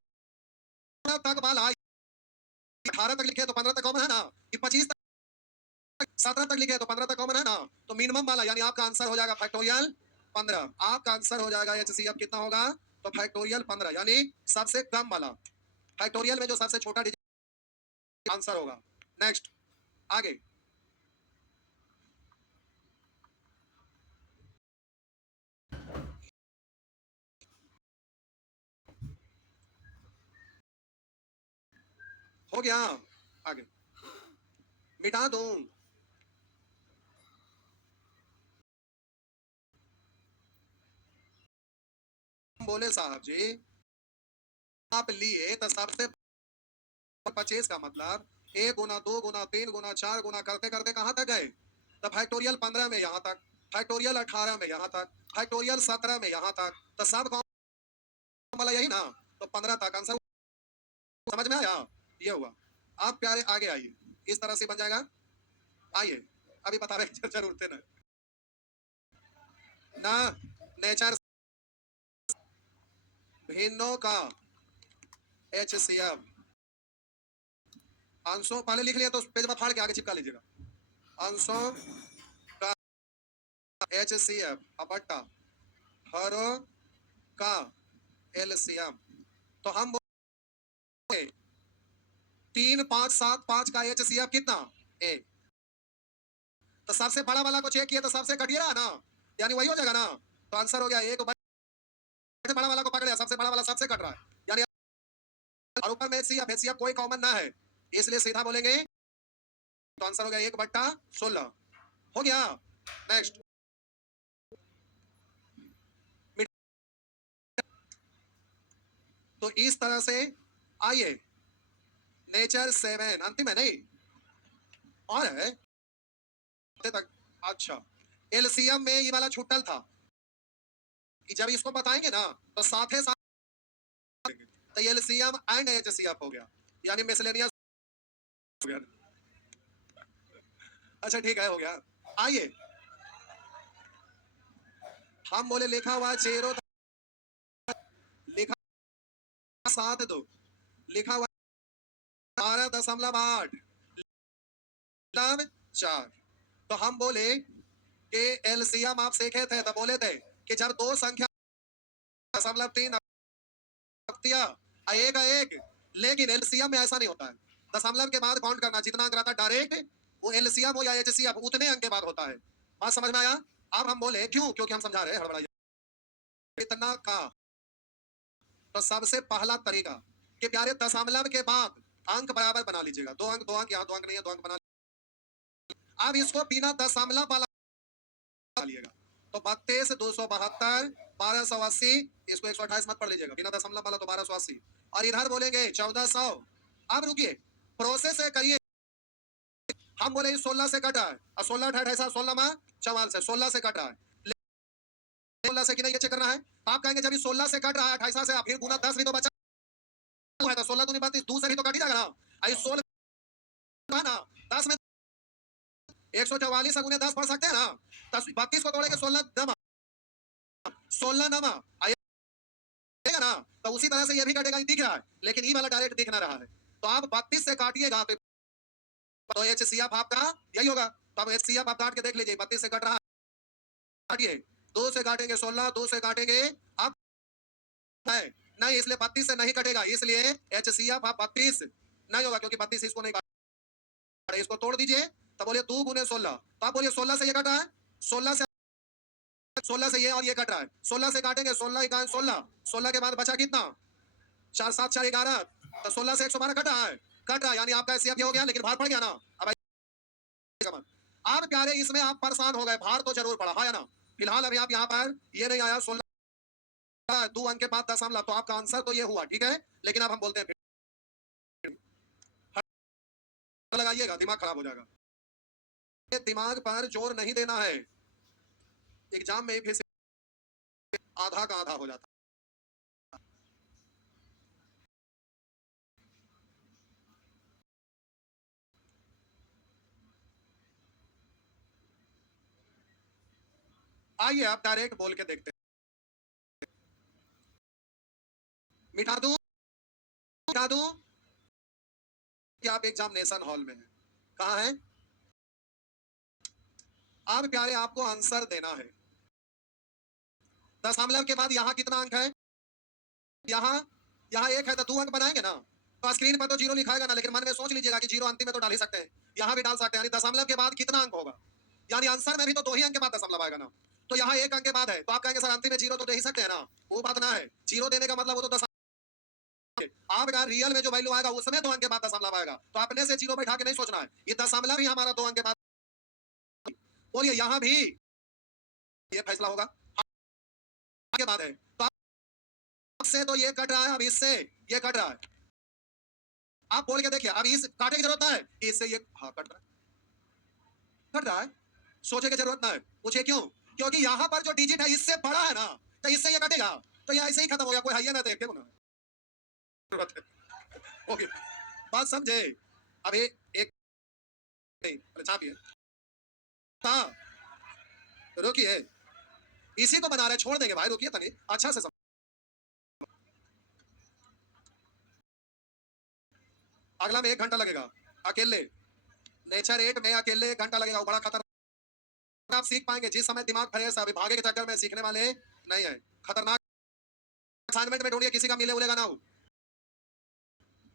तक वाला 18 तक लिखे तो 15 तक कॉमन है ना कि 25 तक 17 तक लिखे तो 15 तक कॉमन है ना तो मिनिमम वाला यानी आपका आंसर हो जाएगा फैक्टोरियल 15 आपका आंसर हो जाएगा एचसीएफ कितना होगा तो फैक्टोरियल 15 यानी सबसे कम वाला फैक्टोरियल में जो सबसे छोटा डिजिट आंसर होगा। नेक्स्ट आगे हो गया। आगे मिटा दूं। बोले साहब जी आप लिए तो सबसे 25 का मतलब 1 गुना 2 गुना 3 गुना 4 गुना करते करते कहां तक गए? तो फैक्टोरियल 15 में यहां तक, फैक्टोरियल 18 में यहां तक, फैक्टोरियल 17 में यहां तक, तो सब वाला यही ना। तो 15 तक आंसर समझ में आया? ये हुआ। आप प्यारे आगे आइए, इस तरह से बन जाएगा। आइए अभी बता रहे जरूरत है ना नेचर भिन्नों का HCF अंशों पहले लिख लिया तो पेज में फाड़ के आगे चिपका लीजिएगा। अंशों का HCF अपट्टा हरों का LCM। तो हम बोले 3 5 7 5 का HCF कितना? ए। तो सबसे बड़ा वाला को चेक किया तो सबसे घटिया रहा ना, यानी वही हो जाएगा ना। तो आंसर हो गया एक बड़ा वाला को पकड़ लिया, सबसे बड़ा वाला सबसे कट रहा है, यानी और ऊपर में HCF कोई कॉमन ना है, इसलिए सीधा बोलेंगे। तो आंसर हो गया 1/16 हो गया। नेक्स्ट तो इस तरह से आइए नेचर 7 अंतिम है नहीं और है तक। अच्छा LCM में ये वाला छुट्टल था कि जब इसको बताएंगे ना तो साथ ही साथ तो LCM एंड HCF हो गया, यानी मिसलेनियस हो गया। अच्छा ठीक है हो गया। आइए हम बोले लिखा हुआ 0 लिखा 7 2 लिखा हुआ 12.8 4। तो हम बोले कि LCM आप सीखे थे तो बोले थे कि जब दो संख्या 3 एक एक, लेकिन LCM में ऐसा नहीं होता है। दशमलव के बाद काउंट करना, जितना अंक रहता है डायरेक्ट वो LCM हो या HCF उतने अंक के बाद होता है। बात समझ में आया? अब हम बोले क्यों, क्योंकि हम समझा रहे हैं हड़बड़ाइए इतना का। तो सबसे पहला तरीका कि प्यारे दशमलव के बाद अंक बराबर बना लीजिएगा, दो अंक यहाँ, दो अंक नहीं है, दो अंक बना। अब इसको बिना दशमलव वाला लिएगा तो 32 272 1280, इसको 128 मत पढ़ लीजिएगा, बिना दशमलव वाला तो 1280। और इधर बोलेंगे 1400। अब रुकिए प्रोसेस है करिए। हम बोले 16 से कटा है और 16 28 16 में 44 से 16 से कट रहा है, 16 से कि नहीं ये चेक करना है। आप कहेंगे जब 16 से कट रहा है 28 से फिर गुना 10 भी तो बचा हुआ है, तो 16 दूनी 32 2 से भी तो कट ही जाएगा ना। आई 16 ना 10 में 144 गुने 10 पढ़ सकते हैं ना। 32 को तोड़ेंगे 16 नमा 16 नमा आएगा ना। तो उसी तरह से ये भी कटेगा, दिख रहा है, लेकिन ये वाला डायरेक्ट दिख ना रहा है। तो आप 32 से काटिएगा तो HCF आपका यही होगा। तो अब HCF आप काट के देख लीजिए, 32 से कट रहा है, काटिए। 2 से काटेंगे 16, 2 से काटेंगे आप है नहीं, इसलिए 32 से नहीं कटेगा, इसलिए HCF आप 32 नहीं होगा, क्योंकि 32 इसको नहीं काटे, इसको तोड़ दीजिए। तो बोलिए 2 गुने 16, तो आप बोलिए 16 से ये कट रहा है, 16 से ये और ये कट रहा है, 16 से काटेंगे 16 इकाई 16, 16 के बाद बचा कितना 4 7 4 11, तो 16 से 112 कट रहा है, कट रहा है, यानी आपका HCF हो गया, लेकिन भार पड़ गया ना। अब आप प्यारे इसमें आप परेशान हो गए, भार तो जरूर पड़ा है ना। फिलहाल अभी आप यहाँ पर ये नहीं आया 16 2 अंक के बाद दशमलव, तो आपका आंसर तो ये हुआ ठीक है, लेकिन अब हम बोलते हैं लगाइएगा दिमाग खराब हो जाएगा। दिमाग पर जोर नहीं देना है, एग्जाम में फिर आधा का आधा हो जाता। आइए आप डायरेक्ट बोल के देखते हैं। मिटा दूं मिटा दूं कि आप एग्जामिनेशन हॉल में हैं, कहाँ हैं? अब प्यारे आपको आंसर देना है। दशमलव के बाद यहाँ कितना अंक है यहाँ यहाँ एक है तो 2 अंक बनाएंगे ना, तो स्क्रीन पर तो जीरो लिखाएगा ना, लेकिन मन में सोच लीजिएगा कि जीरो अंतिम में तो डाल ही सकते हैं, यहाँ भी डाल सकते हैं, यानी दशमलव के बाद कितना अंक होगा, यानी आंसर में भी तो 2 ही अंक के बाद दशमलव आएगा ना, तो यहाँ 1 अंक के बाद है, तो आप कहेंगे सर अंतिम में जीरो तो दे ही सकते हैं ना, वो बात ना है, जीरो देने का मतलब वो तो दशमलव, आपका रियल में जो वैल्यू आएगा उसमें 2 अंक के बाद दशमलव आएगा, तो अपने से जीरो बैठा के नहीं सोचना है, ये दशमलव ही हमारा 2 अंक के बाद, बोलिए यहाँ भी ये फैसला होगा के बाद है, तो आपसे तो ये कट रहा है, अब इससे ये कट रहा है, आप बोल के देखिए, अब इस काटे की जरूरत है, इससे ये हाँ कट रहा है, सोचे की जरूरत ना है, पूछिए क्यों, क्योंकि यहाँ पर जो डिजिट है इससे बड़ा है ना, तो इससे ये कटेगा, तो ये ऐसे ही खत्म हो गया, कोई है ना देख के ओके, बात समझे, अब एक चाप ये हाँ, रुकिए, इसी को बना रहे, छोड़ देंगे भाई, रुकिए तनी अच्छा से अगला में 1 घंटा लगेगा अकेले, नेचर 8 में अकेले 1 घंटा लगेगा, बड़ा खतरनाक, आप सीख पाएंगे जिस समय दिमाग फ्रेश है, अभी भागे के चक्कर में सीखने वाले नहीं है, खतरनाक असाइनमेंट में ढूंढिए किसी का मिले उलेगा ना हो,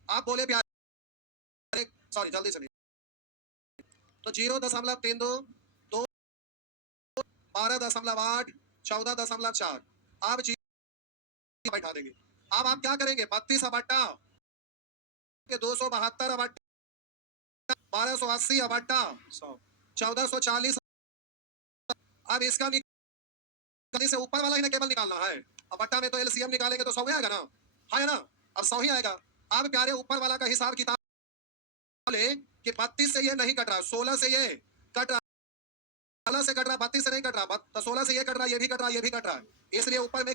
आप बोले प्यारे सॉरी जल्दी चलिए, तो 0.32 2 12.8 14.4 आप बैठा देंगे, अब आप क्या करेंगे 32 बट्टा 272 बट्टा 1280 बट्टा 1440, अब इसका निकालने से ऊपर वाला ही ना केवल निकालना है, अब बट्टा में तो एलसीएम निकालेंगे तो 100 ही आएगा ना, है ना, अब 100 ही आएगा, अब प्यारे ऊपर वाला का हिसाब किताब ले कि 32 से ये नहीं कट रहा, 16 से ये कट रहा, 16 से कट रहा, 32 से नहीं कट रहा, तो 16 से ये कट रहा, ये भी कट रहा, ये भी कट रहा है, इसलिए ऊपर में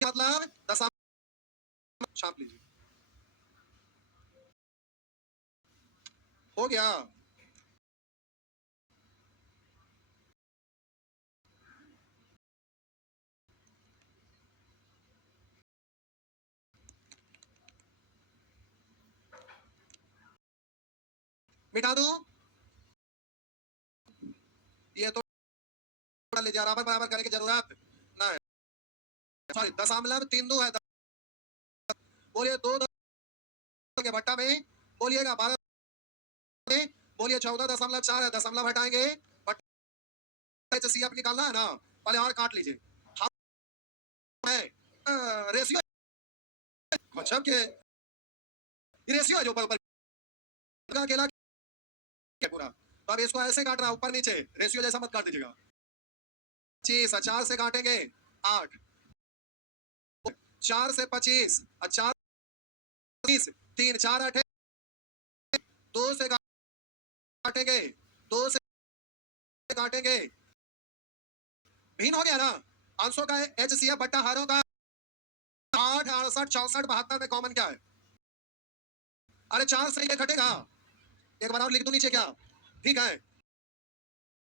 मतलब दशमलव छाप लीजिए, हो गया, मिटा दूं, ये तो ले जा बराबर बराबर करने की जरूरत ना है, सॉरी 0.32 है, बोलिए 2 के भट्टा में बोलिएगा 12 में बोलिए 14.4 है, दशमलव हटाएंगे, बट्टा से आप निकालना है ना, पहले और काट लीजिए, रेशियो अच्छा के रेशियो है जो ऊपर अकेला पूरा, तो अब इसको ऐसे काट रहा ऊपर नीचे, रेशियो जैसा मत काट दीजिएगा, 4 से काटेंगे 8, 4 से 25, 4 30, 3 4 8, 2 से काटेंगे, 2 से काटेंगे, भिन्न हो गया ना, अंशों का एचसीएफ बट्टा हारों का 8 68 64 72 में कॉमन क्या है, अरे 4 से ये घटेगा, एक बार और लिख दूं नीचे क्या, ठीक है,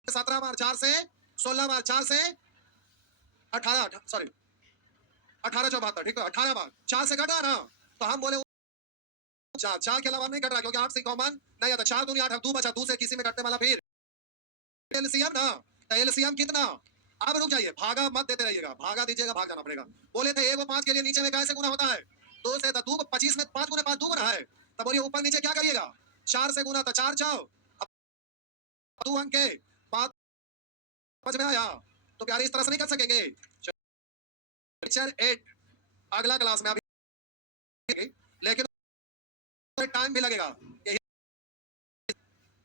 17 बार 4 से 16 बार 4 से 18 सॉरी 18 ठीक है, 18 बार 4 से घटा ना, तो हम बोले 4 के अलावा नहीं कट रहा, क्योंकि 8 से कॉमन नहीं आता, 4 दूनी 8, 2 बचा, 2 से किसी में कटने वाला, फिर एलसीएम ना, तो एलसीएम कितना, अब रुक जाइए, भागा मत देते रहिएगा, भागा दीजिएगा, भाग जाना पड़ेगा, बोले थे 1 और 5 के लिए नीचे में कैसे गुना होता है, 2 से 2 25 में 5 गुना 5 2 गुना है, तब बोलिए ऊपर नीचे क्या करिएगा, 4 से गुना, तो 4 जाओ, अब 2 अंक के बाद समझ में आया, तो प्यारे इस तरह से नहीं कर सकेंगे, लेक्चर 8 अगला क्लास में अभी, लेकिन टाइम भी लगेगा, यही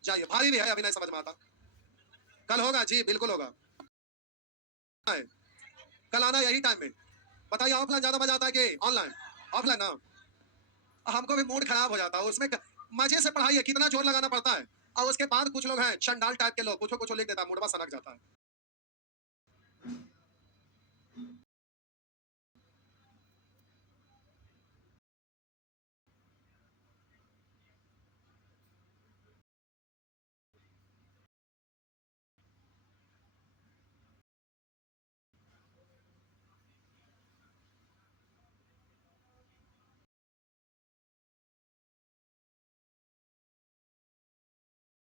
जाइए, भारी भी है, अभी नहीं समझ में आता, कल होगा जी, बिल्कुल होगा, कल आना यही टाइम में, बताइए ऑफलाइन ज्यादा मजा आता है कि ऑनलाइन, ऑफलाइन ना, हमको भी मूड खराब हो जाता है उसमें, मजे से पढ़ाई है, कितना जोर लगाना पड़ता है, और उसके बाद कुछ लोग हैं चंडाल टाइप के लोग, कुछ लिख देता है, मूड में सनक जाता है।